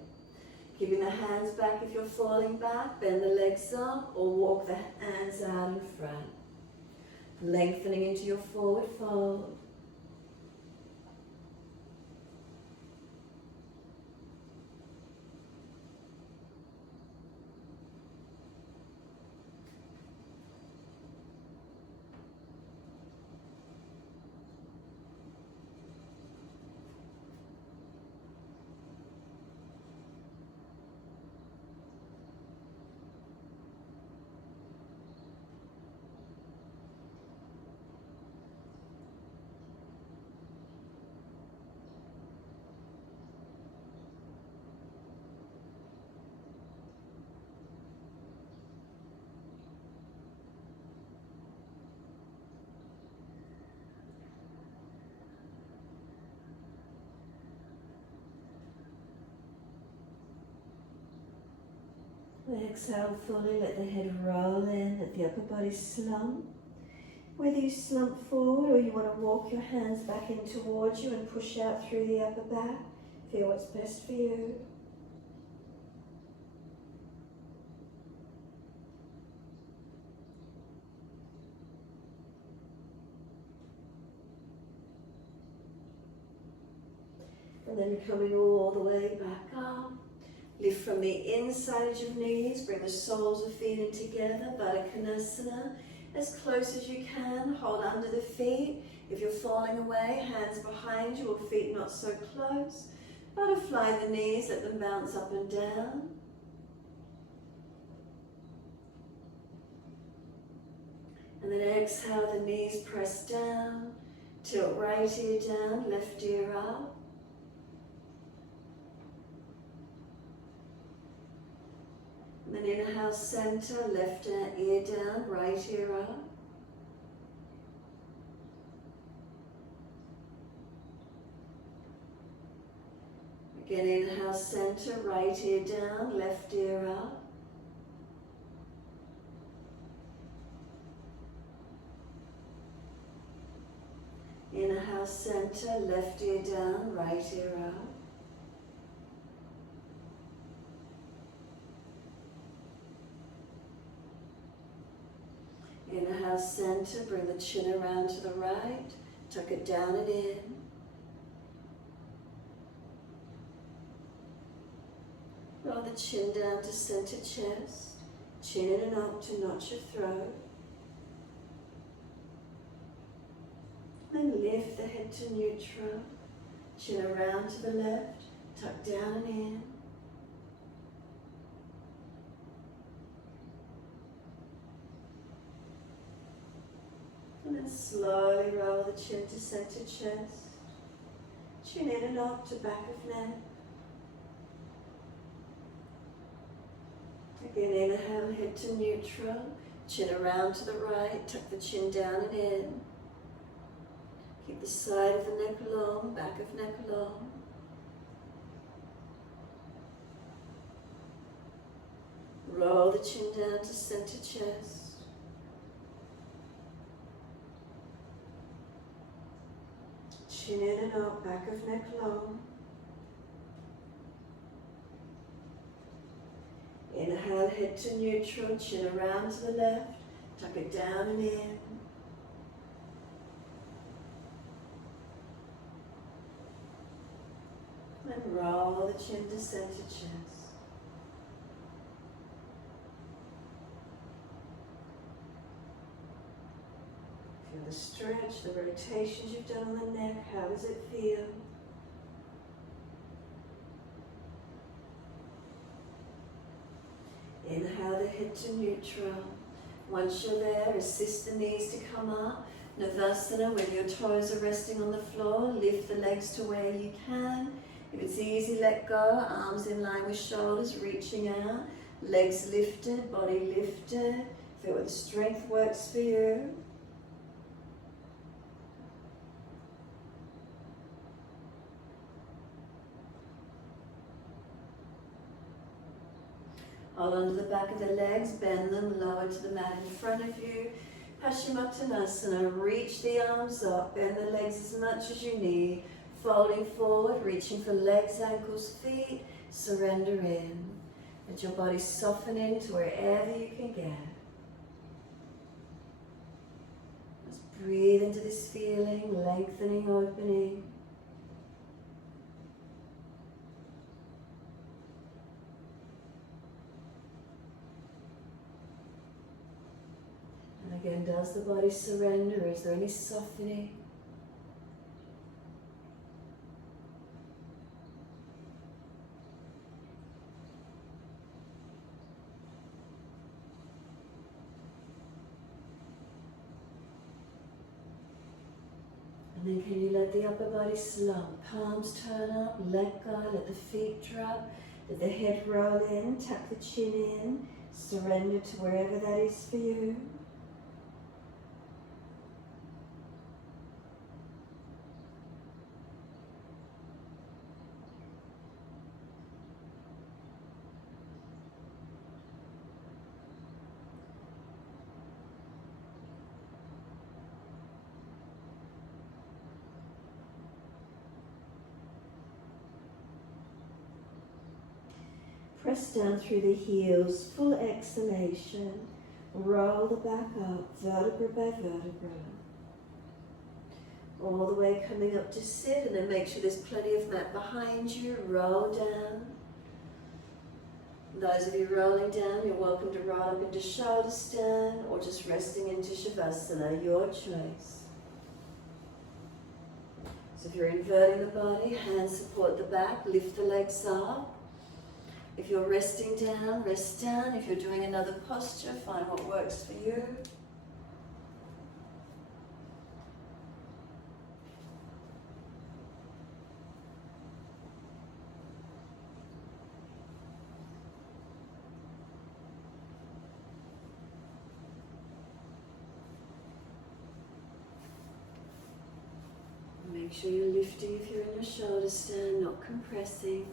Keeping the hands back if you're falling back, bend the legs up or walk the hands out in front. Lengthening into your forward fold. Exhale fully, let the head roll in, let the upper body slump. Whether you slump forward or you want to walk your hands back in towards you and push out through the upper back, feel what's best for you. And then coming all the way back up. Lift from the inside of your knees, bring the soles of feet in together, Baddha Konasana. As close as you can, hold under the feet. If you're falling away, hands behind you or feet not so close. Butterfly the knees, let them bounce up and down. And then exhale, the knees press down. Tilt right ear down, left ear up. And then inhale, center, left ear down, right ear up. Again, inhale, center, right ear down, left ear up. Inhale, center, left ear down, right ear up. Inhale, center, bring the chin around to the right, tuck it down and in. Roll the chin down to center chest, chin in and up to notch your throat. Then lift the head to neutral, chin around to the left, tuck down and in. And then slowly roll the chin to center chest, chin in and up to back of neck. Again, inhale, head to neutral, chin around to the right, tuck the chin down and in. Keep the side of the neck long, back of neck long. Roll the chin down to center chest. Chin in and up, back of neck long. Inhale, head to neutral, chin around to the left, tuck it down and in. And roll the chin to center chest. Feel the stretch, the rotations you've done on the neck. How does it feel? Inhale the head to neutral. Once you're there, assist the knees to come up. Navasana, when your toes are resting on the floor, lift the legs to where you can. If it's easy, let go. Arms in line with shoulders, reaching out. Legs lifted, body lifted. Feel what strength works for you. Hold onto the back of the legs, bend them, lower to the mat in front of you. Paschimottanasana, reach the arms up, bend the legs as much as you need. Folding forward, reaching for legs, ankles, feet, surrender in. Let your body soften into wherever you can get. Just breathe into this feeling, lengthening, opening. And again, does the body surrender? Is there any softening? And then can you let the upper body slump, palms turn up, let go, let the feet drop, let the head roll in, tuck the chin in, surrender to wherever that is for you. Press down through the heels, full exhalation. Roll the back up, vertebra by vertebra. All the way coming up to sit, and then make sure there's plenty of mat behind you. Roll down. Those of you rolling down, you're welcome to roll up into shoulder stand or just resting into Shavasana, your choice. So if you're inverting the body, hands support the back, lift the legs up. If you're resting down, rest down. If you're doing another posture, find what works for you. Make sure you're lifting if you're in your shoulder stand, not compressing.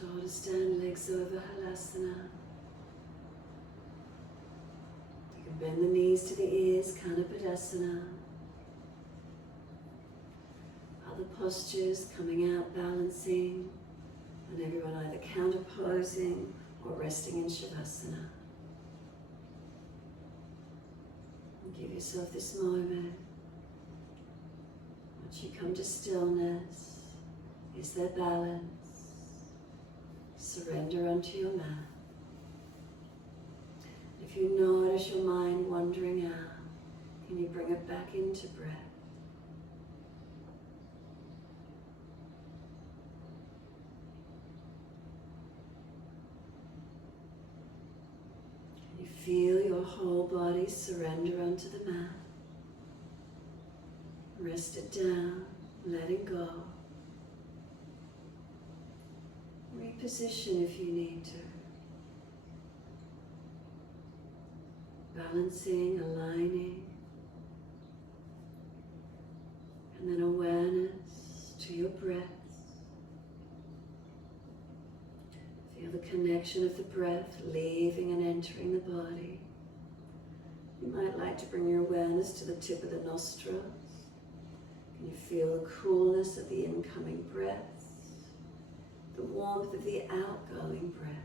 Shoulder stand, legs over, Halasana. You can bend the knees to the ears, Kanapadasana. Other postures, coming out, balancing, and everyone either counterposing or resting in Shavasana. And give yourself this moment. Once you come to stillness, is there balance? Surrender onto your mat. If you notice your mind wandering out, can you bring it back into breath? Can you feel your whole body surrender onto the mat? Rest it down, letting go. Reposition if you need to. Balancing, aligning, and then awareness to your breath. Feel the connection of the breath leaving and entering the body. You might like to bring your awareness to the tip of the nostrils. Can you feel the coolness of the incoming breath? The warmth of the outgoing breaths.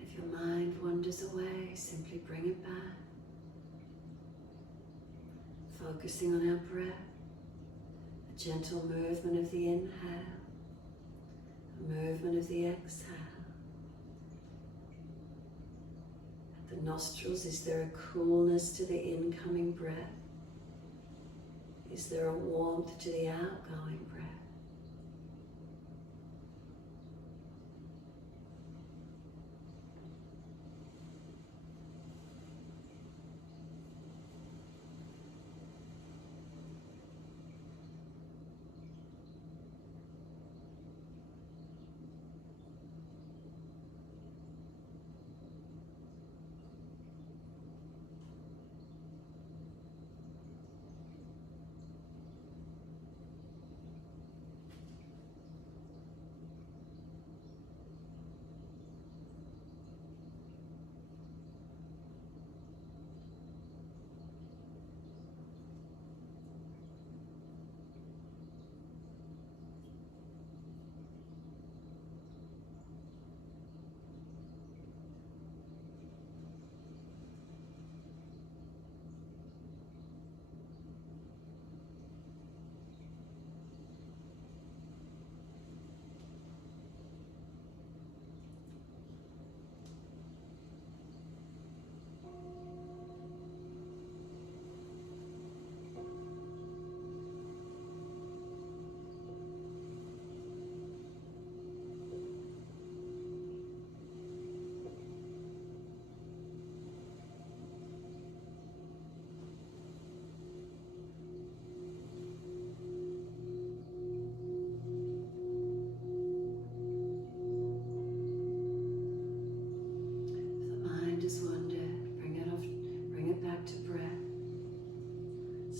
If your mind wanders away, simply bring it back. Focusing on our breath, a gentle movement of the inhale, a movement of the exhale. At the nostrils, is there a coolness to the incoming breath? Is there a warmth to the outgoing breath?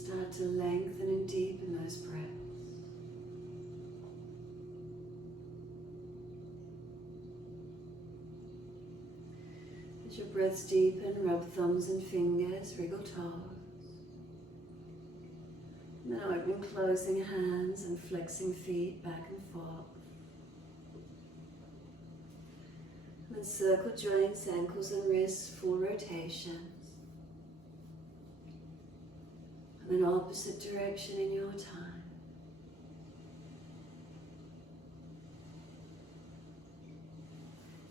Start to lengthen and deepen those breaths. As your breaths deepen, rub thumbs and fingers, wriggle toes. Now open closing hands and flexing feet back and forth. And then circle joints, ankles and wrists, full rotations. And then opposite direction in your time.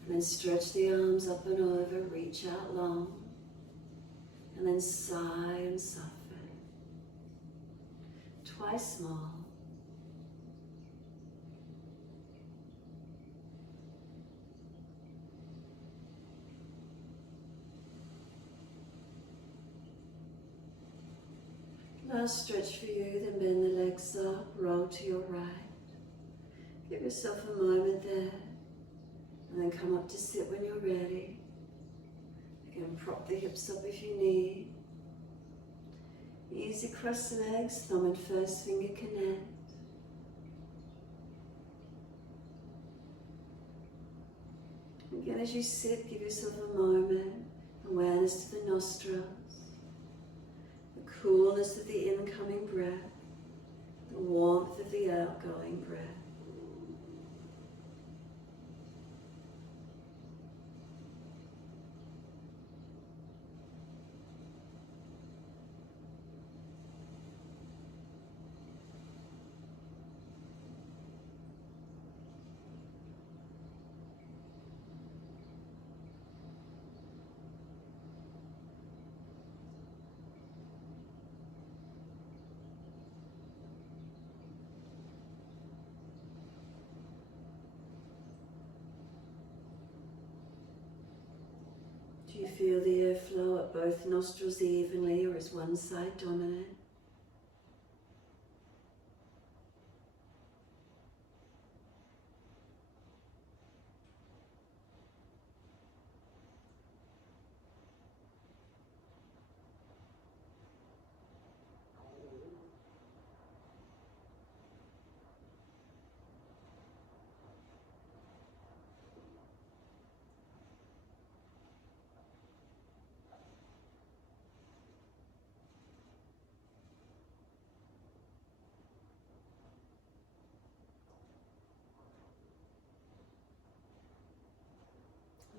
And then stretch the arms up and over, reach out long. And then sigh and soften. Twice more. Last stretch for you, then bend the legs up, roll to your right. Give yourself a moment there, and then come up to sit when you're ready. Again, prop the hips up if you need. Easy cross the legs, thumb and first finger connect. Again, as you sit, give yourself a moment, awareness to the nostrils. Coolness of the incoming breath, the warmth of the outgoing breath. Do you feel the airflow at both nostrils evenly, or is one side dominant?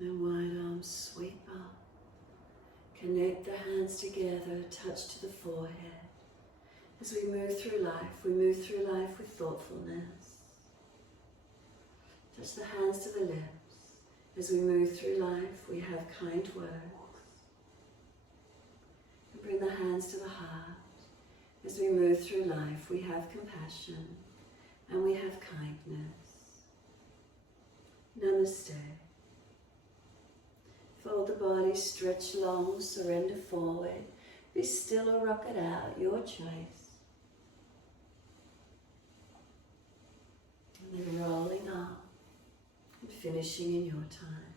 Then wide arms sweep up. Connect the hands together, touch to the forehead. As we move through life with thoughtfulness. Touch the hands to the lips. As we move through life, we have kind words. And bring the hands to the heart. As we move through life, we have compassion and we have kindness. Namaste. Fold the body, stretch long, surrender forward. Be still or rock it out, your choice. And then rolling up and finishing in your time.